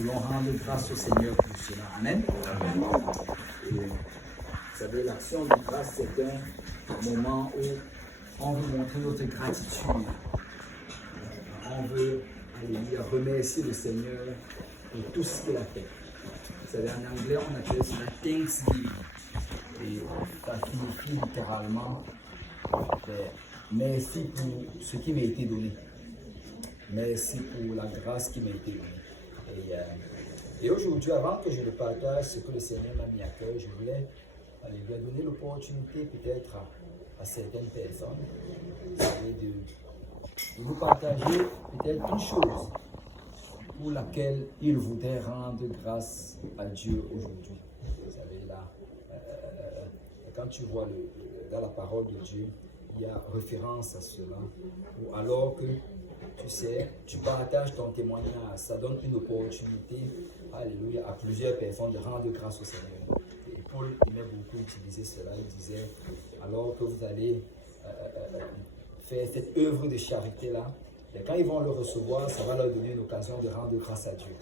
voulons rendre grâce au Seigneur pour cela. Amen. Et, vous savez, l'action de grâce, c'est un moment où on veut montrer notre gratitude. On veut, alléluia, remercier le Seigneur pour tout ce qu'il a fait. Vous savez, en anglais, on appelle ça Thanksgiving. Et ça signifie littéralement merci pour ce qui m'a été donné. Merci pour la grâce qui m'a été donnée. Et aujourd'hui, avant que je le partage, ce que le Seigneur m'a mis à cœur, je voulais lui donner l'opportunité peut-être à certaines personnes de vous partager peut-être une chose pour laquelle ils voudraient rendre grâce à Dieu aujourd'hui. Vous savez, là, quand tu vois dans la parole de Dieu, il y a référence à cela. Ou alors que, tu sais, tu partages ton témoignage, ça donne une opportunité, alléluia, à plusieurs personnes de rendre grâce au Seigneur. Et Paul aimait beaucoup utiliser cela. Il disait, alors que vous allez faire cette œuvre de charité-là, et quand ils vont le recevoir, ça va leur donner une occasion de rendre grâce à Dieu.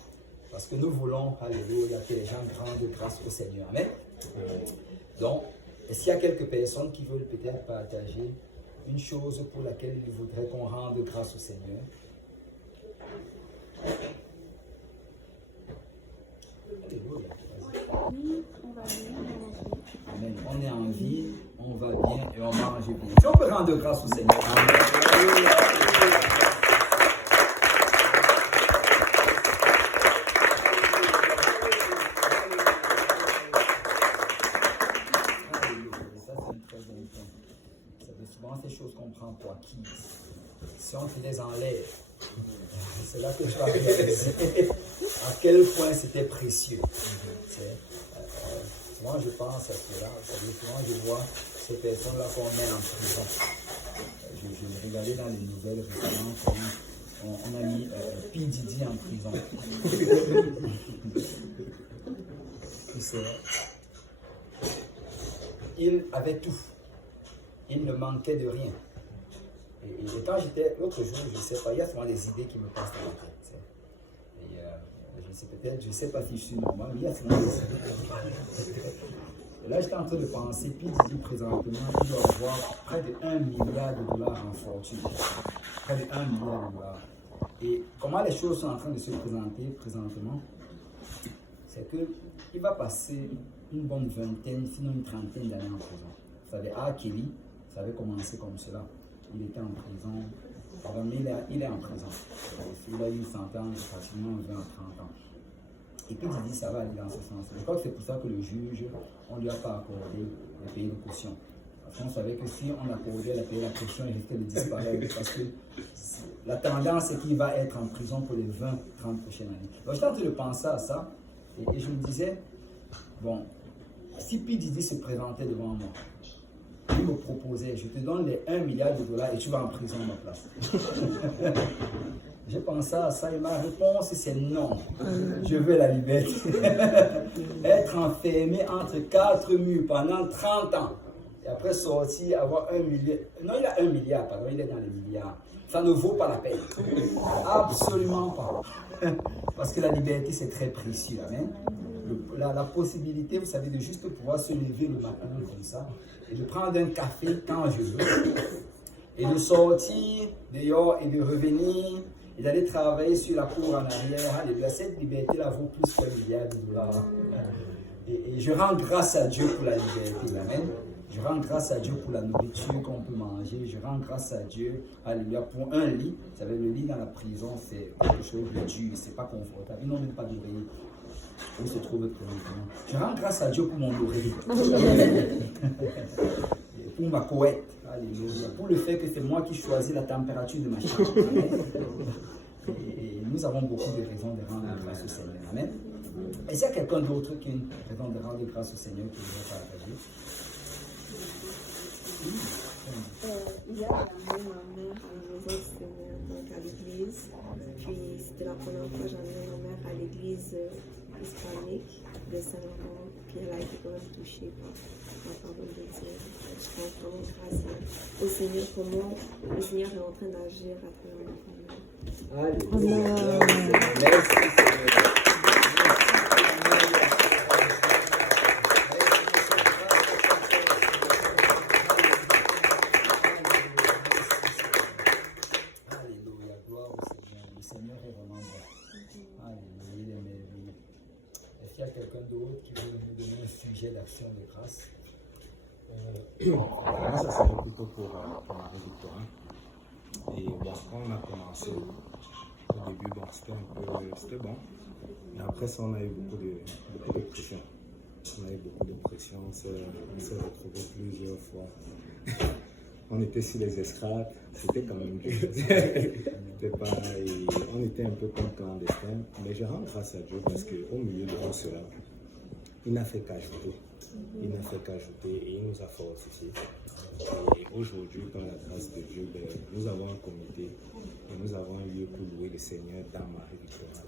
Parce que nous voulons, alléluia, que les gens rendent grâce au Seigneur. Amen. Donc, est-ce qu'il y a quelques personnes qui veulent peut-être partager une chose pour laquelle ils voudraient qu'on rende grâce au Seigneur? Alléluia. Oui, on va bien, Amen. On est en vie, on va bien et on mange bien. Si on peut rendre grâce au Seigneur. Alléluia. Ces choses qu'on prend pour acquises. Si on te les enlève, c'est là que tu vas réaliser à quel point c'était précieux. Souvent je pense à cela, souvent je vois ces personnes-là qu'on met en prison. Je regardais dans les nouvelles récemment comment on a mis P. Diddy en prison. Il avait tout. Il ne manquait de rien. Et quand j'étais, l'autre jour, je ne sais pas, il y a souvent des idées qui me passent dans la tête. Et je ne sais pas si je suis normal, mais il y a souvent des idées. Et là, j'étais en train de penser, puis Didi présentement, il doit avoir près de 1 milliard de dollars en fortune. Près de 1 milliard de dollars. Et comment les choses sont en train de se présenter présentement, c'est qu'il va passer une bonne vingtaine, sinon une trentaine d'années en prison. Vous savez, Kelly, ça avait commencé comme cela. Il était en prison. Pardon, mais il est en prison. Il a eu une sentence de facilement 20 à 30 ans. Et puis il dit ça va aller dans ce sens. Je crois que c'est pour ça que le juge, on ne lui a pas accordé la payer de caution. Parce qu'on savait que si on accordait la payer de caution, il risquait de disparaître. Parce que la tendance, c'est qu'il va être en prison pour les 20-30 prochaines années. Donc j'étais en train de penser à ça. Et je me disais, bon, si P. Diddy se présentait devant moi, il me proposait, je te donne les 1 milliard de dollars et tu vas en prison à ma place. J'ai pensé à ça et ma réponse c'est non. Je veux la liberté. Être enfermé entre 4 murs pendant 30 ans et après sortir, avoir 1 milliard. Non, il a 1 milliard, pardon, il est dans les milliards. Ça ne vaut pas la peine. Absolument pas. Parce que la liberté c'est très précieux. Amen. La possibilité, vous savez, de juste pouvoir se lever le matin comme ça et de prendre un café quand je veux et de sortir dehors et de revenir et d'aller travailler sur la cour en arrière. Cette liberté-là vaut plus qu'1 milliard de dollars. Et je rends grâce à Dieu pour la liberté. Amen. Je rends grâce à Dieu pour la nourriture qu'on peut manger. Je rends grâce à Dieu, alléluia, pour un lit. Vous savez, le lit dans la prison, c'est quelque chose de dur, c'est pas confortable. Ils n'ont même pas d'oreiller. Où se trouve le premier. Je rends grâce à Dieu pour mon oreille. Pour ma couette. Alléluia. Pour le fait que c'est moi qui choisis la température de ma chambre. Et nous avons beaucoup de raisons de rendre grâce au Seigneur. Amen. Est-ce qu'il y a quelqu'un d'autre qui a une raison de rendre grâce au Seigneur qui voudrait partager? Il y a également ma mère à la maison du Seigneur, donc à l'église. Puis c'était la première fois que j'amenais ma mère à l'église hispanique de Saint-Laurent. Puis elle a été quand même touchée par la parole de Dieu. Je rends vraiment grâce au Seigneur, comment le Seigneur est en train d'agir à travers ma famille. Alléluia. Merci Seigneur. vraiment bon. Alléluia, il est merveilleux. Est-ce qu'il y a quelqu'un d'autre qui veut nous donner un sujet d'action de grâce? Moi, ça serait plutôt pour Marie-Victorin. Et bon, quand on a commencé, au début, bon, c'était bon. Mais après ça, on a eu beaucoup de pression. On a eu beaucoup de pression, on s'est retrouvés plusieurs fois. On était sur les estrades, c'était quand même dur. On était un peu comme clandestins. Mais je rends grâce à Dieu parce qu'au milieu de tout cela, il n'a fait qu'ajouter. Il n'a fait qu'ajouter et il nous a fortifiés. Et aujourd'hui, par la grâce de Dieu, nous avons un comité et nous avons un lieu pour louer le Seigneur dans Marie-Victorin.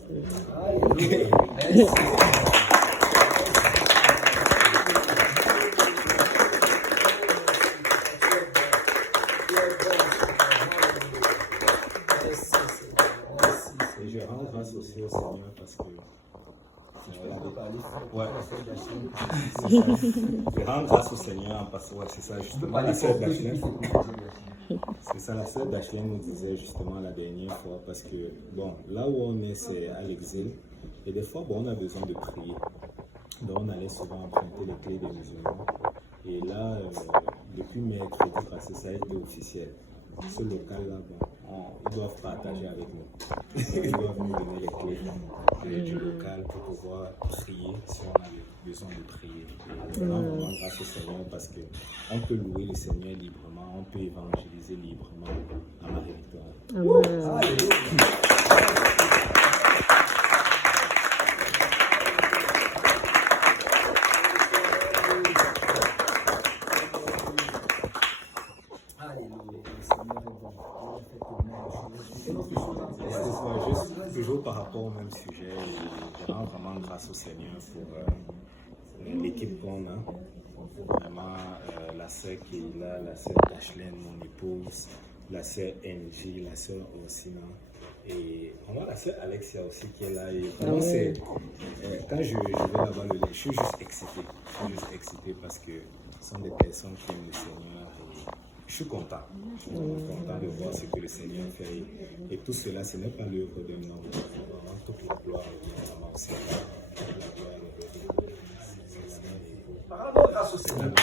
Et je rends grâce aussi au Seigneur parce que ouais. Je rends grâce au Seigneur parce que c'est ça justement la sœur Dachelin. C'est ça la sœur Dachelin nous disait justement la dernière fois parce que bon là où on est c'est à l'exil et des fois bon on a besoin de prier. Donc on allait souvent emprunter les clés des musulmans et là depuis mercredi passé ça a été officiel. Ce local là bon, ils doivent partager avec nous. Ils doivent nous donner les clés du local pour pouvoir prier si on a besoin de prier. Et vraiment grâce au Seigneur parce qu'on peut louer le Seigneur librement, on peut évangéliser librement à Marie-Victorin. Toujours par rapport au même sujet, je rends vraiment grâce au Seigneur pour l'équipe qu'on a. Vraiment, la sœur qui est là, la sœur Dachelin, mon épouse, la sœur NG, la sœur Orsina. Et vraiment la sœur Alexia aussi qui est là. Et vraiment, quand je vais là-bas, je suis juste excité. Je suis juste excité parce que ce sont des personnes qui aiment le Seigneur. Je suis content. Je suis vraiment content de voir ce que le Seigneur fait. Et tout cela, ce n'est pas l'œuvre d'un homme. Vraiment, toute la gloire est vraiment au Seigneur. Toute la gloire est vraiment grâce au Seigneur.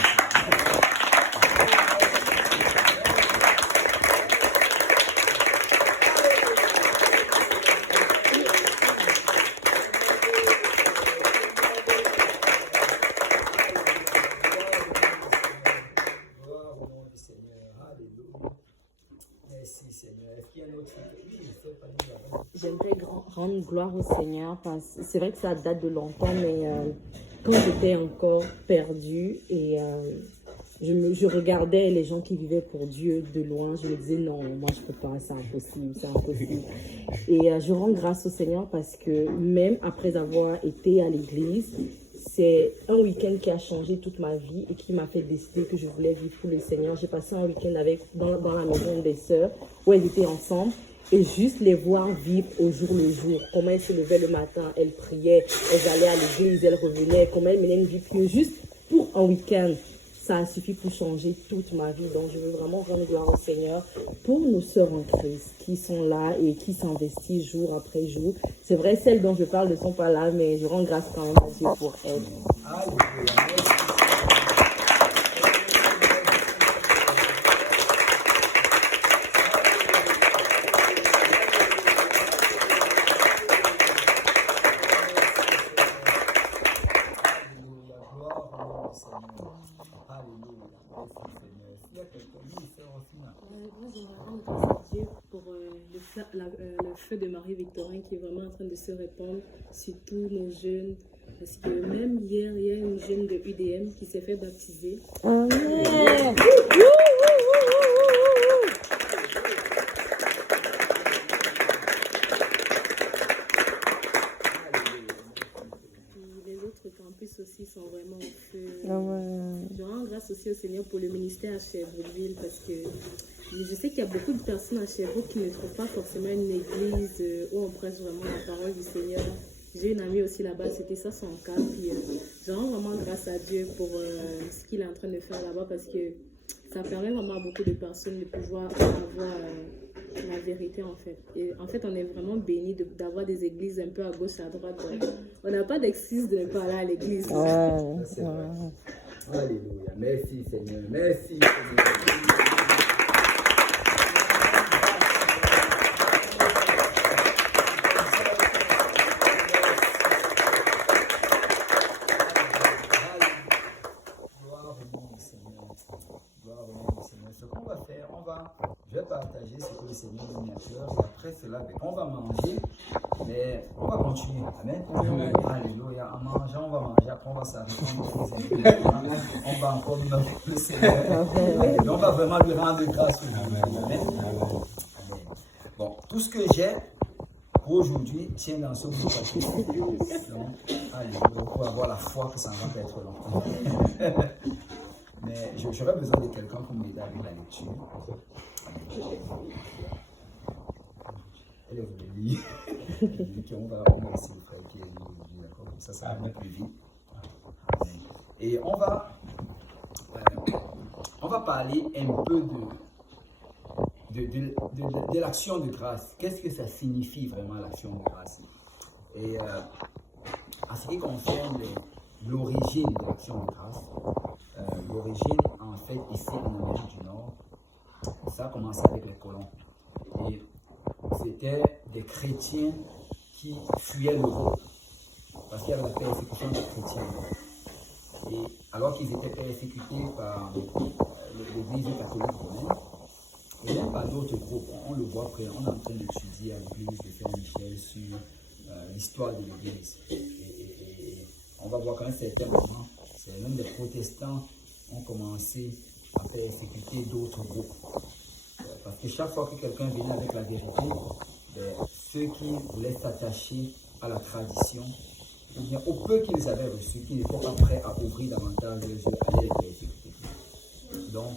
J'aimerais rendre gloire au Seigneur parce que c'est vrai que ça date de longtemps, mais quand j'étais encore perdue et je regardais les gens qui vivaient pour Dieu de loin, je me disais non, moi je peux pas, c'est impossible, c'est impossible. Et je rends grâce au Seigneur parce que même après avoir été à l'église, c'est un week-end qui a changé toute ma vie et qui m'a fait décider que je voulais vivre pour le Seigneur. J'ai passé un week-end dans la maison des sœurs où elles étaient ensemble. Et juste les voir vivre au jour le jour, comment elles se levaient le matin, elles priaient, elles allaient à l'église, elles revenaient, comment elles menaient une vie pieuse, juste pour un week-end. Ça a suffi pour changer toute ma vie. Donc je veux vraiment rendre gloire au Seigneur pour nos sœurs en Christ qui sont là et qui s'investissent jour après jour. C'est vrai, celles dont je parle ne sont pas là, mais je rends grâce quand même à Dieu pour elles. Moi, j'aimerais rendre grâce à Dieu pour le feu de Marie-Victorin qui est vraiment en train de se répandre sur tous nos jeunes. Parce que même hier, il y a une jeune de UDM qui s'est fait baptiser. Amen. Les autres campus aussi sont vraiment au feu. Amen. Je rends grâce aussi au Seigneur pour le ministère à Sherbrooke parce que je sais qu'il y a beaucoup de personnes à Sherbrooke qui ne trouvent pas forcément une église où on prêche vraiment la parole du Seigneur. J'ai une amie aussi là-bas, c'était ça son cas. Puis je rends vraiment grâce à Dieu pour ce qu'il est en train de faire là-bas parce que ça permet vraiment à beaucoup de personnes de pouvoir avoir la vérité en fait. Et en fait, on est vraiment béni d'avoir des églises un peu à gauche, à droite. Donc, on n'a pas d'excuse de ne pas aller à l'église. C'est vrai. Alléluia. Merci Seigneur. Merci Seigneur. Ce qu'on va faire, je vais partager ce que le Seigneur nous met à cœur. Et après cela, on va manger, mais on va continuer. Amen. Alléluia. En mangeant, on va manger. Après, on va s'arrêter. On va encore nous mettre le Seigneur. Et on va vraiment lui rendre grâce aujourd'hui. Amen. Bon, tout ce que j'ai pour aujourd'hui tient dans ce groupe. Donc, alléluia. Pour avoir la foi que ça va pas être longtemps. Mais j'aurais besoin de quelqu'un pour m'aider avec la lecture. Elle est venue lire. On va essayer de faire qui est lu, d'accord? Comme ça va aller plus vite. Et on va parler un peu de l'action de grâce. Qu'est-ce que ça signifie vraiment l'action de grâce? Et en ce qui concerne l'origine de l'action de grâce, l'origine, en fait, ici en Amérique du Nord, ça a commencé avec les colons. Et c'était des chrétiens qui fuyaient l'Europe parce qu'il y avait la persécution des chrétiens. Et alors qu'ils étaient persécutés par l'Église catholique romaine, et même par d'autres groupes, on le voit après, on est en train d'étudier à l'Église de Saint-Michel sur l'histoire de l'Église. Et on va voir qu'à un certain moment, c'est même des protestants ont commencé à persécuter d'autres groupes. Parce que chaque fois que quelqu'un venait avec la vérité, ceux qui voulaient s'attacher à la tradition, ou bien au peu qu'ils avaient reçu, qui n'étaient pas prêts à ouvrir davantage les yeux, allaient les persécuter. Donc,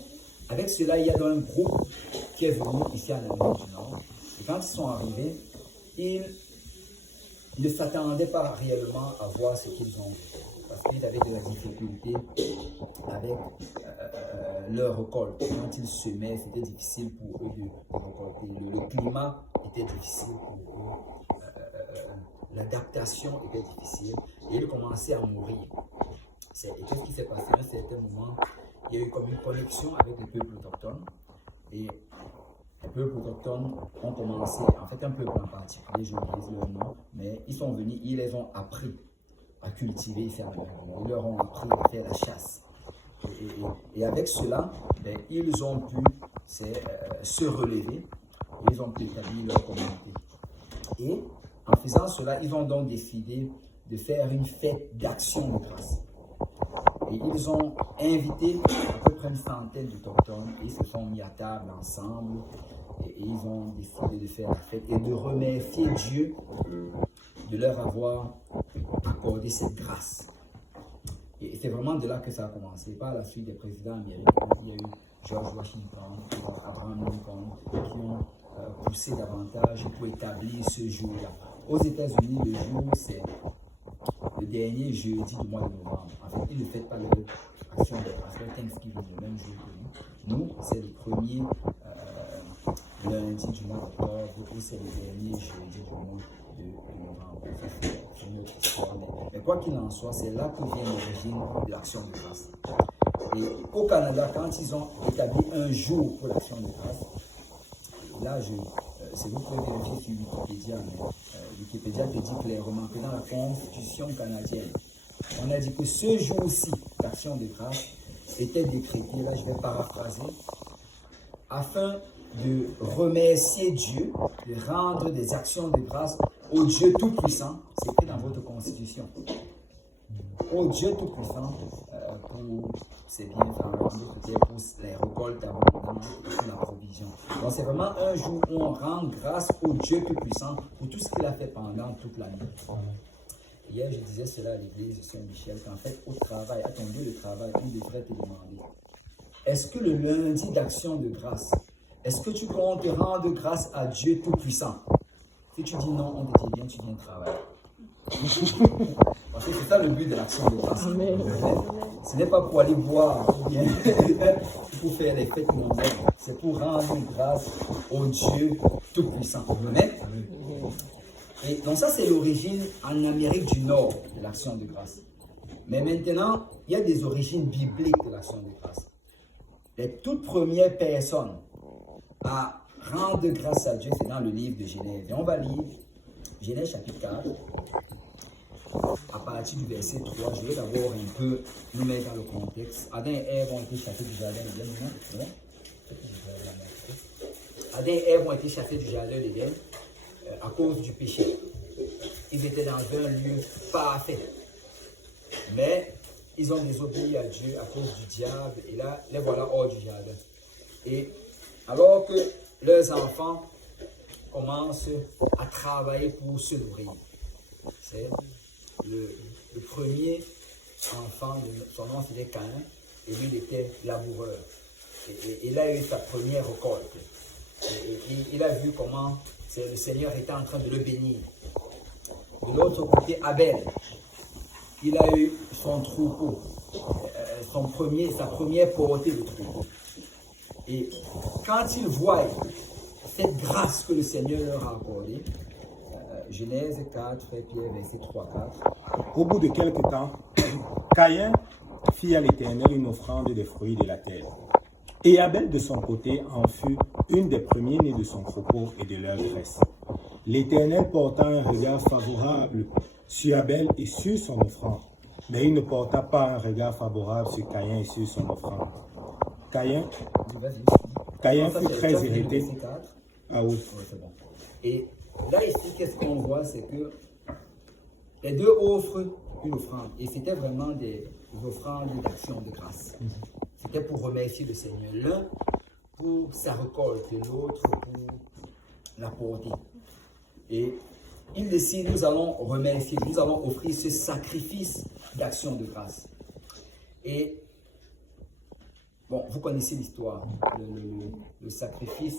avec cela, il y a donc un groupe qui est venu ici en Amérique du Nord. Et quand ils sont arrivés, ils ne s'attendaient pas réellement à voir ce qu'ils ont vu. Parce qu'ils avaient de la difficulté avec leur récolte. Quand ils semaient, c'était difficile pour eux de récolter. Le climat était difficile pour eux. L'adaptation était difficile. Et ils commençaient à mourir. Et qu'est-ce qui s'est passé à un certain moment? Il y a eu comme une connexion avec les peuples autochtones. Et les peuples autochtones ont commencé, en fait un peuple en particulier, je utilise leur nom, mais ils sont venus, ils les ont appris à cultiver ici en Amérique. Ils leur ont appris à faire la chasse. Et avec cela, ils ont pu se relever, ils ont pu établir leur communauté. Et en faisant cela, ils ont donc décidé de faire une fête d'action de grâce. Et ils ont invité à peu près une centaine d'Autochtones et ils se sont mis à table ensemble et ils ont décidé de faire la fête et de remercier Dieu de leur avoir accordé cette grâce. Et c'est vraiment de là que ça a commencé. Par la suite des présidents américains, il y a eu George Washington, Abraham Lincoln qui ont poussé davantage pour établir ce jour-là. Aux États-Unis, le jour, c'est le dernier jeudi du mois de novembre. En fait, ils ne fêtent pas leur action de grâce, leur Thanksgiving le même jour que nous. Nous, c'est le premier lundi du mois d'octobre et c'est le dernier jeudi du mois de novembre. Ça, c'est une autre histoire. Mais quoi qu'il en soit, c'est là que vient l'origine de l'action de grâce. Et au Canada, quand ils ont établi un jour pour l'action de grâce, là, vous pouvez vérifier sur Wikipédia, mais Wikipédia te dit clairement que dans la Constitution canadienne, on a dit que ce jour-ci d'action de grâce était décrété, là je vais paraphraser, afin de remercier Dieu, de rendre des actions de grâce au Dieu Tout-Puissant, c'est écrit dans votre Constitution, au Dieu Tout-Puissant pour ses bienfaits, pour les récoltes abondantes et pour la provision. Donc c'est vraiment un jour où on rend grâce au Dieu Tout-Puissant pour tout ce qu'il a fait pendant toute l'année. Hier, je disais cela à l'église de Saint-Michel, qu'en fait, au travail, à ton lieu de travail, on devrait te demander, est-ce que le lundi d'action de grâce, est-ce que tu comptes rendre grâce à Dieu Tout-Puissant? Si tu dis non, on te dit bien, tu viens travailler. Parce que c'est ça le but de l'action de grâce. Amen. Ce n'est pas pour aller boire ou bien pour faire des fêtes mondaines. C'est pour rendre grâce au Dieu Tout-Puissant. Amen. Et donc ça, c'est l'origine en Amérique du Nord de l'action de grâce. Mais maintenant, il y a des origines bibliques de l'action de grâce. Les toutes premières personnes à rendre grâce à Dieu, c'est dans le livre de Genèse. Et on va lire Genèse chapitre 4, à partir du verset 3. Je vais d'abord un peu nous mettre dans le contexte. Adam et Ève ont été chassés du jardin d'Éden. Adam et Ève ont été chassés du jardin d'Éden à cause du péché. Ils étaient dans un lieu parfait. Mais ils ont désobéi à Dieu à cause du diable. Et là, les voilà hors du jardin. Et alors que leurs enfants commencent à travailler pour se nourrir. C'est le premier enfant, son nom c'était Caïn, et lui il était laboureur. Et il a eu sa première récolte. Et il a vu comment le Seigneur était en train de le bénir. De l'autre côté, Abel, il a eu son troupeau, sa première portée de troupeau. Et quand il voit cette grâce que le Seigneur leur a accordée, Genèse 4, verset 3-4. Au bout de quelque temps, Caïn fit à l'Éternel une offrande des fruits de la terre. Et Abel de son côté en fut une des premiers-nés de son troupeau et de leur graisse. L'Éternel porta un regard favorable sur Abel et sur son offrande, mais il ne porta pas un regard favorable sur Caïn et sur son offrande. Caïn fut très irrité. Ah oui. Ouais, c'est bon. Et là, ici, qu'est-ce qu'on voit, c'est que les deux offrent une offrande. Et c'était vraiment des offrandes d'action de grâce. C'était pour remercier le Seigneur. L'un pour sa récolte et l'autre pour la portée. Et il décide, nous allons remercier, nous allons offrir ce sacrifice d'action de grâce. Et bon, vous connaissez l'histoire. Le sacrifice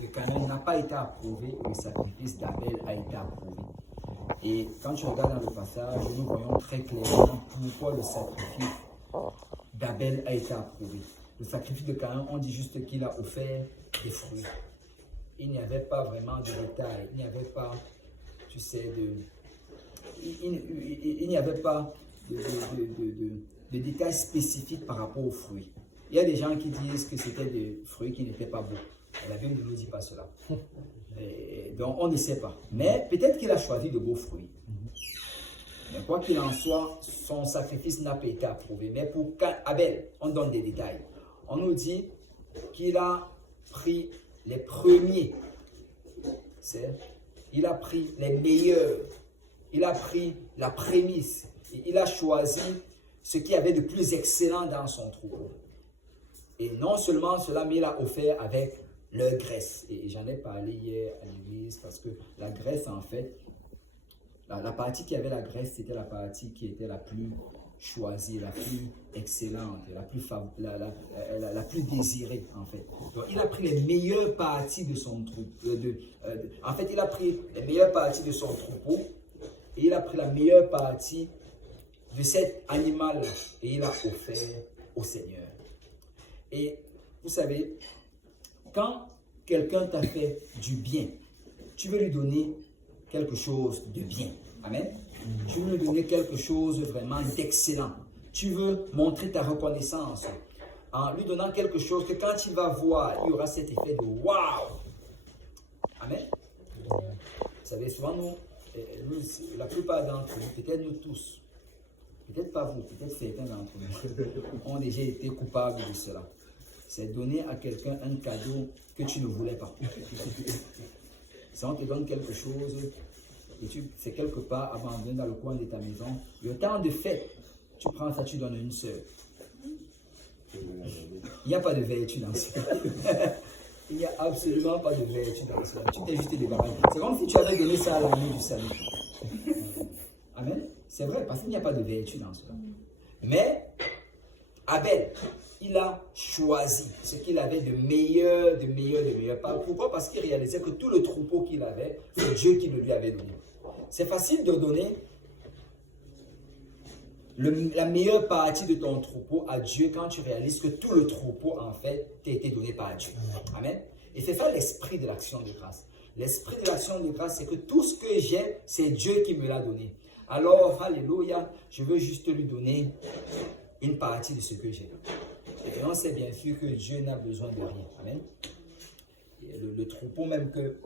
de Caïn n'a pas été approuvé, le sacrifice d'Abel a été approuvé. Et quand tu regardes dans le passage, nous voyons très clairement pourquoi le sacrifice d'Abel a été approuvé. Le sacrifice de Caïn, on dit juste qu'il a offert des fruits. Il n'y avait pas vraiment de détails, il n'y avait pas, tu sais, il n'y avait pas de détails spécifiques par rapport aux fruits. Il y a des gens qui disent que c'était des fruits qui n'étaient pas beaux. La Bible ne nous dit pas cela. Donc on ne sait pas. Mais peut-être qu'il a choisi de beaux fruits. Mais quoi qu'il en soit, son sacrifice n'a pas été approuvé. Mais pour Abel, on donne des détails. On nous dit qu'il a pris les premiers. Il a pris les meilleurs. Il a pris la prémisse. Et il a choisi ce qui avait de plus excellent dans son troupeau. Et non seulement cela, mais il a offert avec leur graisse. Et j'en ai parlé hier à l'église parce que la graisse, en fait, la partie qui avait la graisse, c'était la partie qui était la plus choisie, la plus excellente, la plus désirée, en fait. Donc, il a pris les meilleures parties de son troupeau. En fait, il a pris les meilleures parties de son troupeau et il a pris la meilleure partie de cet animal et il a offert au Seigneur. Et vous savez, quand quelqu'un t'a fait du bien, tu veux lui donner quelque chose de bien. Amen. Tu veux lui donner quelque chose vraiment d'excellent. Tu veux montrer ta reconnaissance en lui donnant quelque chose que quand il va voir, il y aura cet effet de waouh. Amen. Vous savez, souvent nous, la plupart d'entre nous, peut-être nous tous, peut-être pas vous, peut-être certains d'entre nous, ont déjà été coupables de cela. C'est donner à quelqu'un un cadeau que tu ne voulais pas. Si on te donne quelque chose et c'est quelque part abandonné dans le coin de ta maison, le temps de fête, tu prends ça, tu donnes une sœur. Il n'y a pas de vertu dans cela. Il n'y a absolument pas de vertu dans cela. Tu t'es juste débarrassé. C'est comme si tu avais donné ça à l'année du salut. Amen. C'est vrai, parce qu'il n'y a pas de vertu dans cela. Mais Abel, il a choisi ce qu'il avait de meilleur, de meilleur, de meilleur. Pourquoi? Parce qu'il réalisait que tout le troupeau qu'il avait, c'est Dieu qui le lui avait donné. c'est facile de donner la meilleure partie de ton troupeau à Dieu quand tu réalises que tout le troupeau, en fait, t'a été donné par Dieu. Amen. Et c'est ça l'esprit de l'action de grâce. L'esprit de l'action de grâce, c'est que tout ce que j'ai, c'est Dieu qui me l'a donné. Alors, alléluia, je veux juste lui donner une partie de ce que j'ai. Et on sait bien sûr que Dieu n'a besoin de rien. Amen. Et le troupeau, même que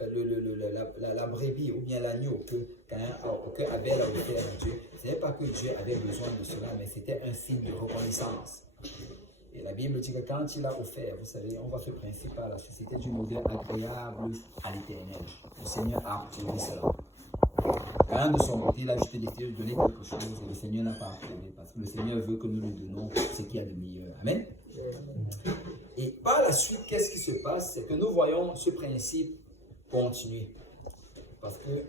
la brebis ou bien l'agneau que Abel a offert à Dieu, ce n'est pas que Dieu avait besoin de cela, mais c'était un signe de reconnaissance. Et la Bible dit que quand il a offert, vous savez, on voit ce principe par la suite, c'était du modèle agréable à l'Éternel. Le Seigneur a approuvé cela. Quand de son côté, il a juste décidé de donner quelque chose, et le Seigneur n'a pas approuvé, parce que le Seigneur veut que nous lui donnons ce qu'il y a de meilleur. Amen. Et par la suite, qu'est-ce qui se passe? C'est que nous voyons ce principe continuer. Parce que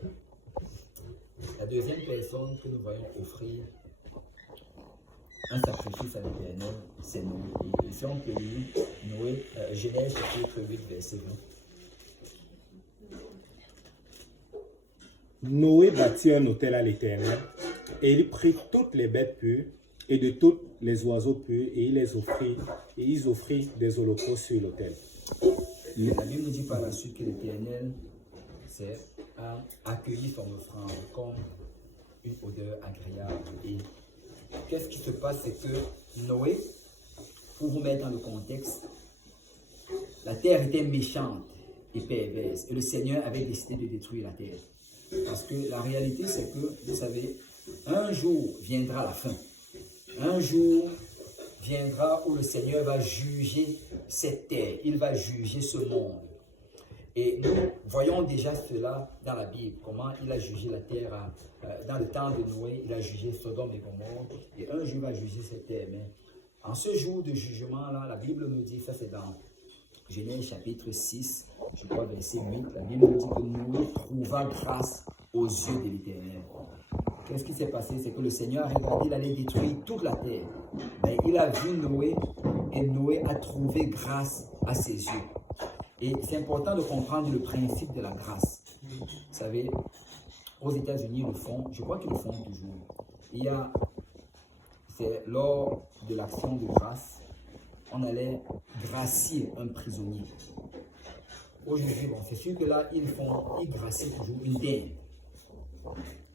la deuxième personne que nous voyons offrir un sacrifice à l'Éternel, c'est Noé. Et si on peut lire Noé, Genèse chapitre 8, verset 20. Noé bâtit un autel à l'Éternel, et il prit toutes les bêtes pures et de tous les oiseaux purs, et il les offrit, et ils offrirent des holocaustes sur l'autel. La Bible nous dit par la suite que l'Éternel a accueilli son offrande comme une odeur agréable. Et qu'est-ce qui se passe? C'est que Noé, pour vous mettre dans le contexte, la terre était méchante et perverse. Et le Seigneur avait décidé de détruire la terre. Parce que la réalité, c'est que, vous savez, un jour viendra la fin. Un jour viendra où le Seigneur va juger cette terre. Il va juger ce monde. Et nous voyons déjà cela dans la Bible, comment il a jugé la terre. Dans le temps de Noé, il a jugé Sodome et Gomorrhe. Et un jour, il va juger cette terre. Mais en ce jour de jugement-là, la Bible nous dit, ça c'est dans Genèse chapitre 6, je crois verset 8, la Bible nous dit que Noé trouva grâce aux yeux de l'Éternel. Qu'est-ce qui s'est passé? C'est que le Seigneur a regardé, il allait détruire toute la terre. Mais il a vu Noé et Noé a trouvé grâce à ses yeux. Et c'est important de comprendre le principe de la grâce. Vous savez, aux États-Unis, ils le font, je crois qu'ils le font toujours. C'est lors de l'action de grâce, on allait gracier un prisonnier. Aujourd'hui, bon, c'est sûr que là, ils gracient toujours une dinde.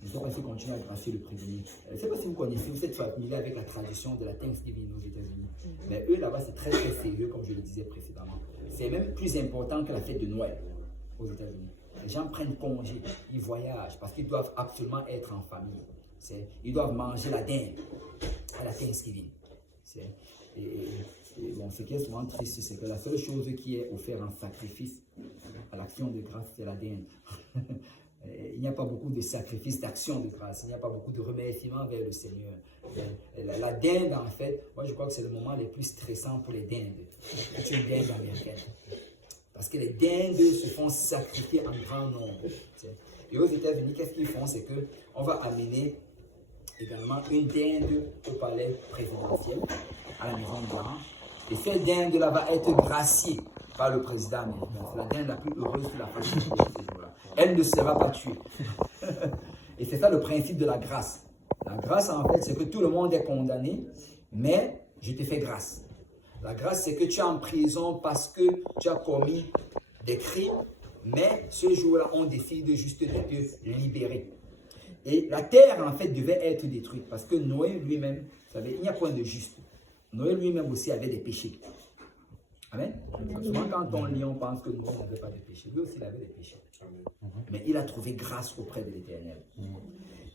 Je ne sais pas s'ils continuent à gracier le prisonnier. Je ne sais pas si vous connaissez, vous êtes familier avec la tradition de la Thanksgiving aux États-Unis. Mais eux, là-bas, c'est très très sérieux, comme je le disais précédemment. C'est même plus important que la fête de Noël aux États-Unis. Les gens prennent congé, ils voyagent parce qu'ils doivent absolument être en famille. Ils doivent manger la dinde à la Thanksgiving. Et bon, ce qui est souvent triste, c'est que la seule chose qui est offerte en sacrifice à l'action de grâce, c'est la dinde. Il n'y a pas beaucoup de sacrifices d'action de grâce, il n'y a pas beaucoup de remerciements vers le Seigneur. La dinde, en fait, moi je crois que c'est le moment le plus stressant pour les dindes. C'est une dinde américaine. Parce que les dindes se font sacrifier en grand nombre. Et aux États-Unis, qu'est-ce qu'ils font? C'est qu'on va amener également une dinde au palais présidentiel, à la Maison Blanche. Et cette dinde-là va être graciée par le président américain. C'est la dinde la plus heureuse sur la face de ce jour-là. Elle ne sera pas tuée. Et c'est ça le principe de la grâce. La grâce, en fait, c'est que tout le monde est condamné, mais je te fais grâce. La grâce, c'est que tu es en prison parce que tu as commis des crimes, mais ce jour-là, on décide juste de te libérer. Et la terre, en fait, devait être détruite parce que Noé lui-même, vous savez, il n'y a point de juste. Noé lui-même aussi avait des péchés. Amen. Souvent, quand on lit, on pense que Noé n'avait pas de péché. Lui aussi, il avait des péchés. Mais il a trouvé grâce auprès de l'Éternel.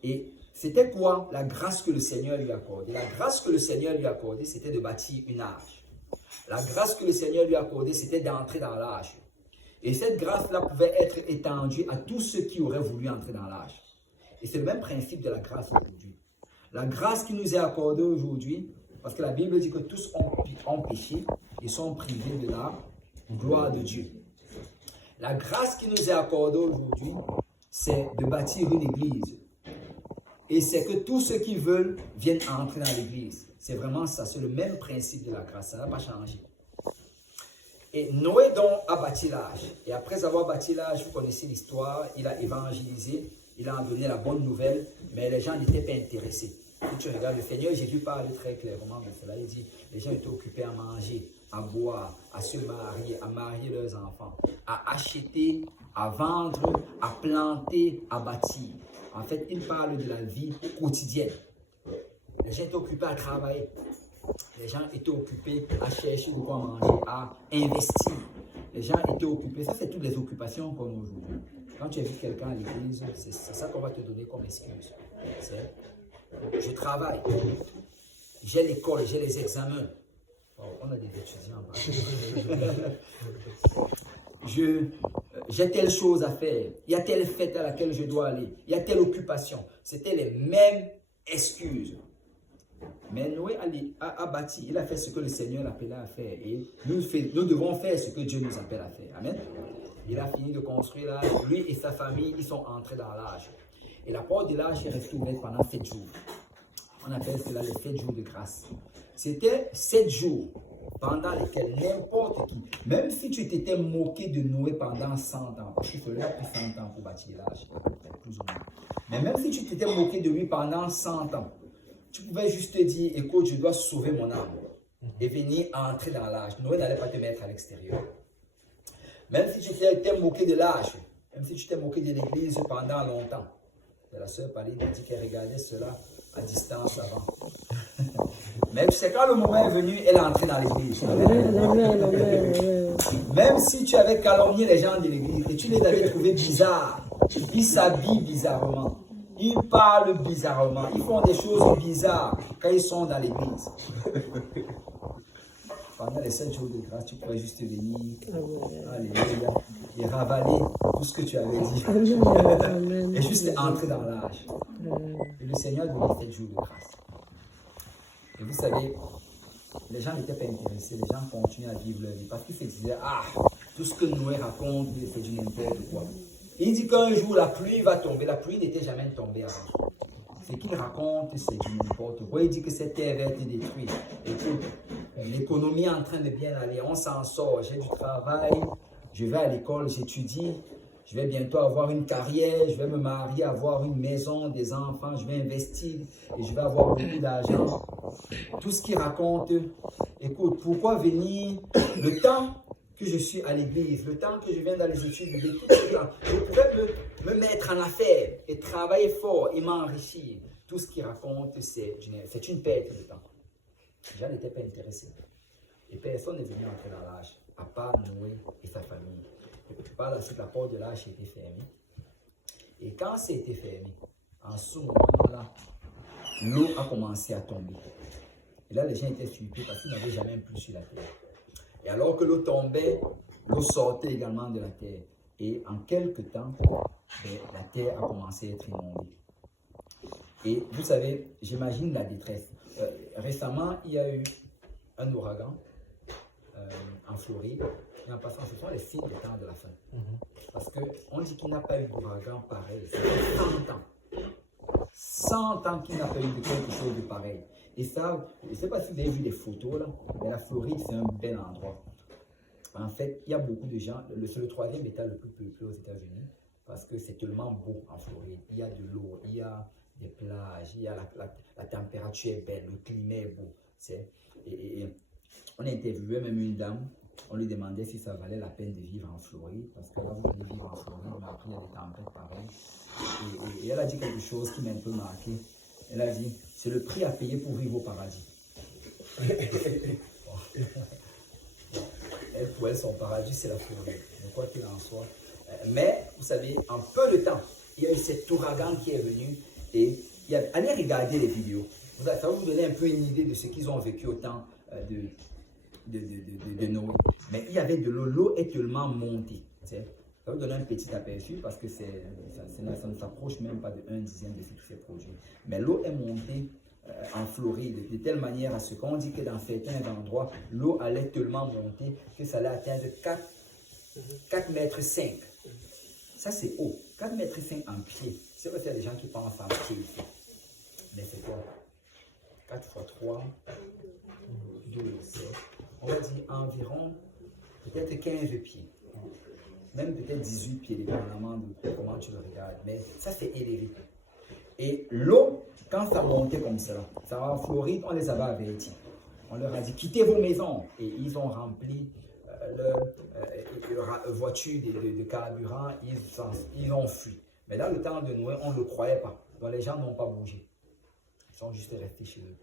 Et c'était quoi la grâce que le Seigneur lui a accordée? La grâce que le Seigneur lui a accordée, c'était de bâtir une arche. La grâce que le Seigneur lui a accordée, c'était d'entrer dans l'arche. Et cette grâce-là pouvait être étendue à tous ceux qui auraient voulu entrer dans l'arche. Et c'est le même principe de la grâce aujourd'hui. La grâce qui nous est accordée aujourd'hui, parce que la Bible dit que tous ont péché et sont privés de la gloire de Dieu. La grâce qui nous est accordée aujourd'hui, c'est de bâtir une église. Et c'est que tous ceux qui veulent viennent entrer dans l'église. C'est vraiment ça, c'est le même principe de la grâce, ça n'a pas changé. Et Noé donc a bâti l'arche. Et après avoir bâti l'arche, vous connaissez l'histoire, il a évangélisé. il a donné la bonne nouvelle, mais les gens n'étaient pas intéressés. Si tu regardes le Seigneur Jésus parle très clairement de cela. Il dit, les gens étaient occupés à manger, à boire, à se marier, à marier leurs enfants, à acheter, à vendre, à planter, à bâtir. En fait, il parle de la vie quotidienne. Les gens étaient occupés à travailler. Les gens étaient occupés à chercher de quoi manger, à investir. Les gens étaient occupés. Ça, c'est toutes les occupations qu'on a aujourd'hui. Quand tu invites quelqu'un à l'église, c'est ça qu'on va te donner comme excuse. Je travaille. J'ai l'école, j'ai les examens. Oh, on a des étudiants. J'ai telle chose à faire. Il y a telle fête à laquelle je dois aller. Il y a telle occupation. C'était les mêmes excuses. Mais Noé a bâti, il a fait ce que le Seigneur l'appelait à faire. Et nous devons faire ce que Dieu nous appelle à faire. Amen. Il a fini de construire l'âge. Lui et sa famille, ils sont entrés dans l'âge. Et la porte de l'âge est restée ouverte pendant 7 jours. On appelle cela les 7 jours de grâce. C'était 7 jours pendant lesquels n'importe qui, même si tu t'étais moqué de Noé pendant 100 ans, parce qu'il fallait plus 100 ans pour bâtir l'âge, plus ou moins. Mais même si tu t'étais moqué de lui pendant 100 ans, tu pouvais juste te dire, écoute, je dois sauver mon âme et venir entrer dans l'âge. Noé n'allait pas te mettre à l'extérieur. Même si tu t'es moqué de l'âge, même si tu t'es moqué de l'église pendant longtemps. La sœur Pauline a dit qu'elle regardait cela à distance avant. Mais tu sais, quand le moment est venu, elle est entrée dans l'église. Même si tu avais calomnié les gens de l'église et tu les avais trouvés bizarres, ils s'habillent bizarrement. Ils parlent bizarrement, ils font des choses bizarres quand ils sont dans l'église. Pendant les 7 jours de grâce, tu pourrais juste venir, alléluia, et ravaler tout ce que tu avais dit. Et juste entrer dans l'âge. Et le Seigneur donnait 7 jours de grâce. Et vous savez, les gens n'étaient pas intéressés, les gens continuaient à vivre leur vie parce qu'ils se disaient, ah, tout ce que Noé raconte, c'est du n'importe quoi. Il dit qu'un jour la pluie va tomber. La pluie n'était jamais tombée avant. Ce qu'il raconte, c'est du n'importe quoi. Il dit que cette terre va être détruite. Écoute, l'économie est en train de bien aller. On s'en sort. J'ai du travail. Je vais à l'école, j'étudie. Je vais bientôt avoir une carrière. Je vais me marier, avoir une maison, des enfants. Je vais investir et je vais avoir beaucoup d'argent. Tout ce qu'il raconte, écoute, pourquoi venir le temps que je suis à l'église, le temps que je viens dans les études, je pourrais me mettre en affaires et travailler fort et m'enrichir. Tout ce qu'il raconte, c'est une perte de temps. Les gens n'étaient pas intéressés. Et personne n'est venu entrer dans l'âge, à part Noé et sa famille. Et par la suite, la porte de l'âge était fermée. Et quand c'était fermé, en ce moment-là, l'eau a commencé à tomber. Et là, les gens étaient surpris parce qu'ils n'avaient jamais plu sur la terre. Et alors que l'eau tombait, l'eau sortait également de la terre. Et en quelque temps, la terre a commencé à être inondée. Et vous savez, j'imagine la détresse. Récemment, il y a eu un ouragan en Floride. Et en passant, ce sont les signes des temps de la fin. Parce qu'on dit qu'il n'a pas eu d'ouragan pareil. Ça fait 100 ans. 100 ans qu'il n'a pas eu de quelque chose de pareil. Et ça, je ne sais pas si vous avez vu des photos là, mais la Floride, c'est un bel endroit. En fait, il y a beaucoup de gens, c'est le 3e État le plus peuplé aux États-Unis, parce que c'est tellement beau en Floride. Il y a de l'eau, il y a des plages, il y a la température est belle, le climat est beau. Et on a interviewé même une dame, on lui demandait si ça valait la peine de vivre en Floride, parce que là, vous allez vivre en Floride, mais après, il y a des tempêtes pareilles. Et elle a dit quelque chose qui m'a un peu marqué. Elle a dit, c'est le prix à payer pour vivre au paradis. Elle, pour elle, son paradis, c'est la Floride. Donc, quoi qu'il en soit. Mais, vous savez, en peu de temps, il y a eu cet ouragan qui est venu. Et allez regarder les vidéos. Ça va vous donner un peu une idée de ce qu'ils ont vécu au temps de Noé. Mais il y avait de l'eau. L'eau est tellement montée. Ça va vous donner un petit aperçu parce que ça ne s'approche même pas de 1/10 de ce qui s'est produit. Mais l'eau est montée en Floride de telle manière à ce qu'on dit que dans certains endroits, l'eau allait tellement monter que ça allait atteindre 4,5 mètres. Ça, c'est haut. 4,5 mètres en pied. C'est vrai qu'il y a des gens qui pensent en pied ici. Mais c'est quoi? 4 x 3, 12, on va dire environ peut-être 15 pieds. même peut-être 18 pieds, dépendamment de comment tu le regardes. Mais ça, c'est élevé. Et l'eau, quand ça montait comme cela, ça va en Floride, on les avait avertis. On leur a dit, quittez vos maisons. Et ils ont rempli leur voiture de carburant, ils ont fui. Mais dans le temps de Noé, on ne le croyait pas. Donc les gens n'ont pas bougé. Ils sont juste restés chez eux.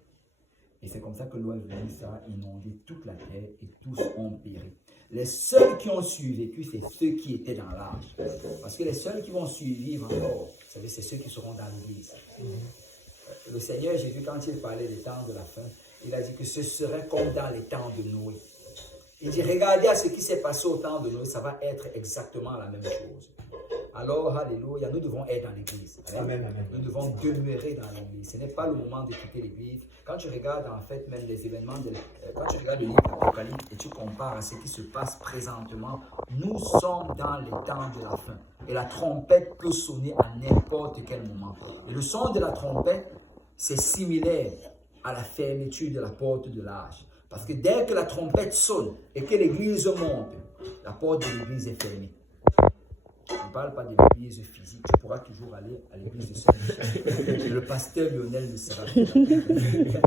Et c'est comme ça que l'eau est venue, ça a inondé toute la terre et tous ont péri. Les seuls qui ont survécu, c'est ceux qui étaient dans l'arche. Parce que les seuls qui vont survivre encore, vous savez, c'est ceux qui seront dans l'église. Le Seigneur Jésus, quand il parlait des temps de la fin, il a dit que ce serait comme dans les temps de Noé. Il dit, regardez à ce qui s'est passé au temps de Noé, ça va être exactement la même chose. Alors, alléluia, nous devons être dans l'église. Amen, amen. Nous devons demeurer dans l'église. Ce n'est pas le moment de quitter l'église. Quand tu regardes en fait même les événements, quand tu regardes le livre d'Apocalypse et tu compares à ce qui se passe présentement, nous sommes dans les temps de la fin. Et la trompette peut sonner à n'importe quel moment. Et le son de la trompette, c'est similaire à la fermeture de la porte de l'âge. Parce que dès que la trompette sonne et que l'église monte, la porte de l'église est fermée. Je ne parle pas de l'église physique, tu pourras toujours aller à l'église de Saint-Michel. Le pasteur Lionel ne sera plus là.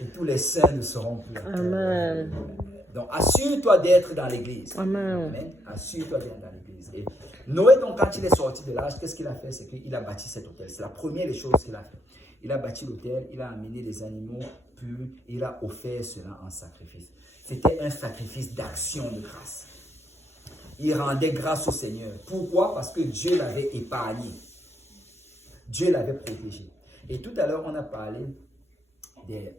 Et tous les saints ne seront plus là. Amen. Donc assure-toi d'être dans l'église. Amen. Amen. Assure-toi d'être dans l'église. Et Noé, donc, quand il est sorti de l'âge, qu'est-ce qu'il a fait? C'est qu'il a bâti cet hôtel. C'est la première des choses qu'il a fait. Il a bâti l'hôtel, il a amené les animaux purs, il a offert cela en sacrifice. C'était un sacrifice d'action de grâce. Il rendait grâce au Seigneur. Pourquoi? Parce que Dieu l'avait épargné. Dieu l'avait protégé. Et tout à l'heure, on a parlé des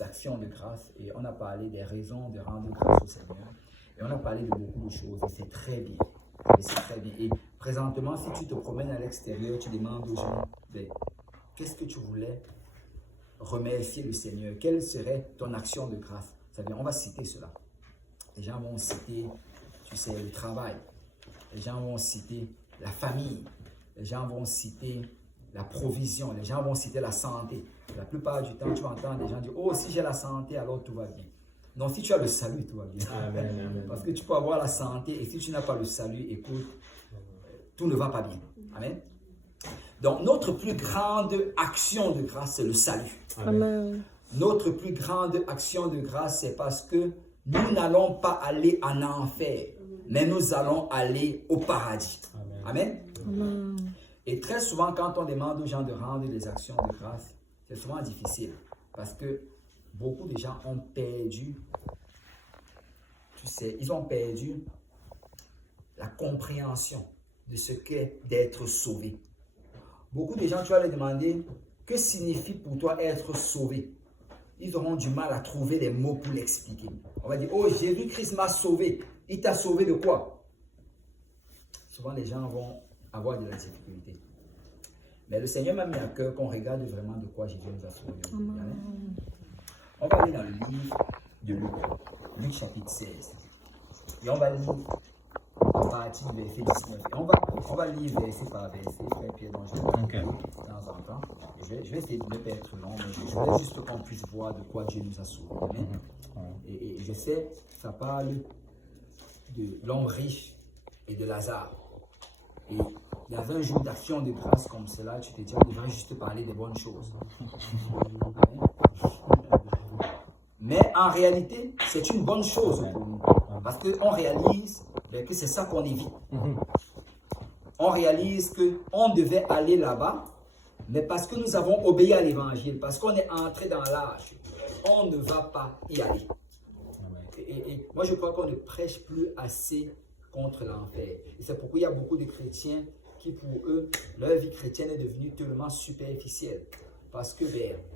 actions de grâce et on a parlé des raisons de rendre grâce au Seigneur. Et on a parlé de beaucoup de choses et c'est très bien. Et c'est très bien. Et présentement, si tu te promènes à l'extérieur, tu demandes aux gens, qu'est-ce que tu voulais remercier le Seigneur? Quelle serait ton action de grâce? Ça veut dire, on va citer cela. Les gens vont citer, tu sais, le travail. Les gens vont citer la famille. Les gens vont citer la provision. Les gens vont citer la santé. La plupart du temps, tu entends des gens dire, oh, si j'ai la santé, alors tout va bien. Non, si tu as le salut, tout va bien. Amen, amen. Parce que tu peux avoir la santé et si tu n'as pas le salut, écoute, tout ne va pas bien. Amen. Donc, notre plus grande action de grâce, c'est le salut. Amen. Notre plus grande action de grâce, c'est parce que nous n'allons pas aller en enfer, mais nous allons aller au paradis. Amen. Amen. Et très souvent, quand on demande aux gens de rendre des actions de grâce, c'est souvent difficile parce que beaucoup de gens ont perdu, tu sais, ils ont perdu la compréhension de ce qu'est d'être sauvé. Beaucoup de gens, tu vas leur demander, que signifie pour toi être sauvé? Ils auront du mal à trouver les mots pour l'expliquer. On va dire, oh, Jésus-Christ m'a sauvé. Il t'a sauvé de quoi? Souvent, les gens vont avoir de la difficulté. Mais le Seigneur m'a mis à cœur qu'on regarde vraiment de quoi Jésus nous a sauvés. Amen. On va aller dans le livre de Luc, Luc chapitre 16. Et on va lire à partir du verset 19. Et on va lire verset par verset, frère Pierre, donc je vais de temps en temps. Je vais essayer de ne pas être long, mais je voulais juste qu'on puisse voir de quoi Dieu nous a sauvés. Amen. Et je sais, ça parle de l'homme riche et de Lazare. Et dans un jour d'action de grâce comme cela, tu te dis, on devrait juste parler des bonnes choses. Amen. Mais en réalité, c'est une bonne chose pour nous. Parce qu'on réalise que c'est ça qu'on évite. On réalise qu'on devait aller là-bas, mais parce que nous avons obéi à l'évangile, parce qu'on est entré dans l'âge, on ne va pas y aller. Et moi, je crois qu'on ne prêche plus assez contre l'enfer. Et c'est pourquoi il y a beaucoup de chrétiens qui, pour eux, leur vie chrétienne est devenue tellement superficielle. Parce que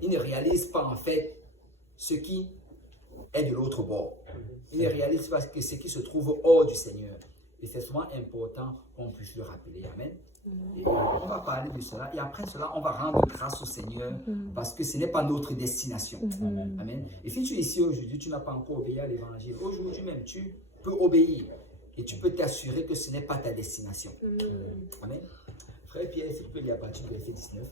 ils ne réalisent pas en fait ce qui est de l'autre bord. Ils ne réalisent pas que ce qui se trouve hors du Seigneur. Et c'est souvent important qu'on puisse le rappeler. Amen. Et on va parler de cela. Et après cela, on va rendre grâce au Seigneur parce que ce n'est pas notre destination. Amen. Et si tu es ici aujourd'hui, tu n'as pas encore obéi à l'évangile. Aujourd'hui même, tu peux obéir. Et tu peux t'assurer que ce n'est pas ta destination. Amen. Frère Pierre, si tu peux lire à partir du verset 19.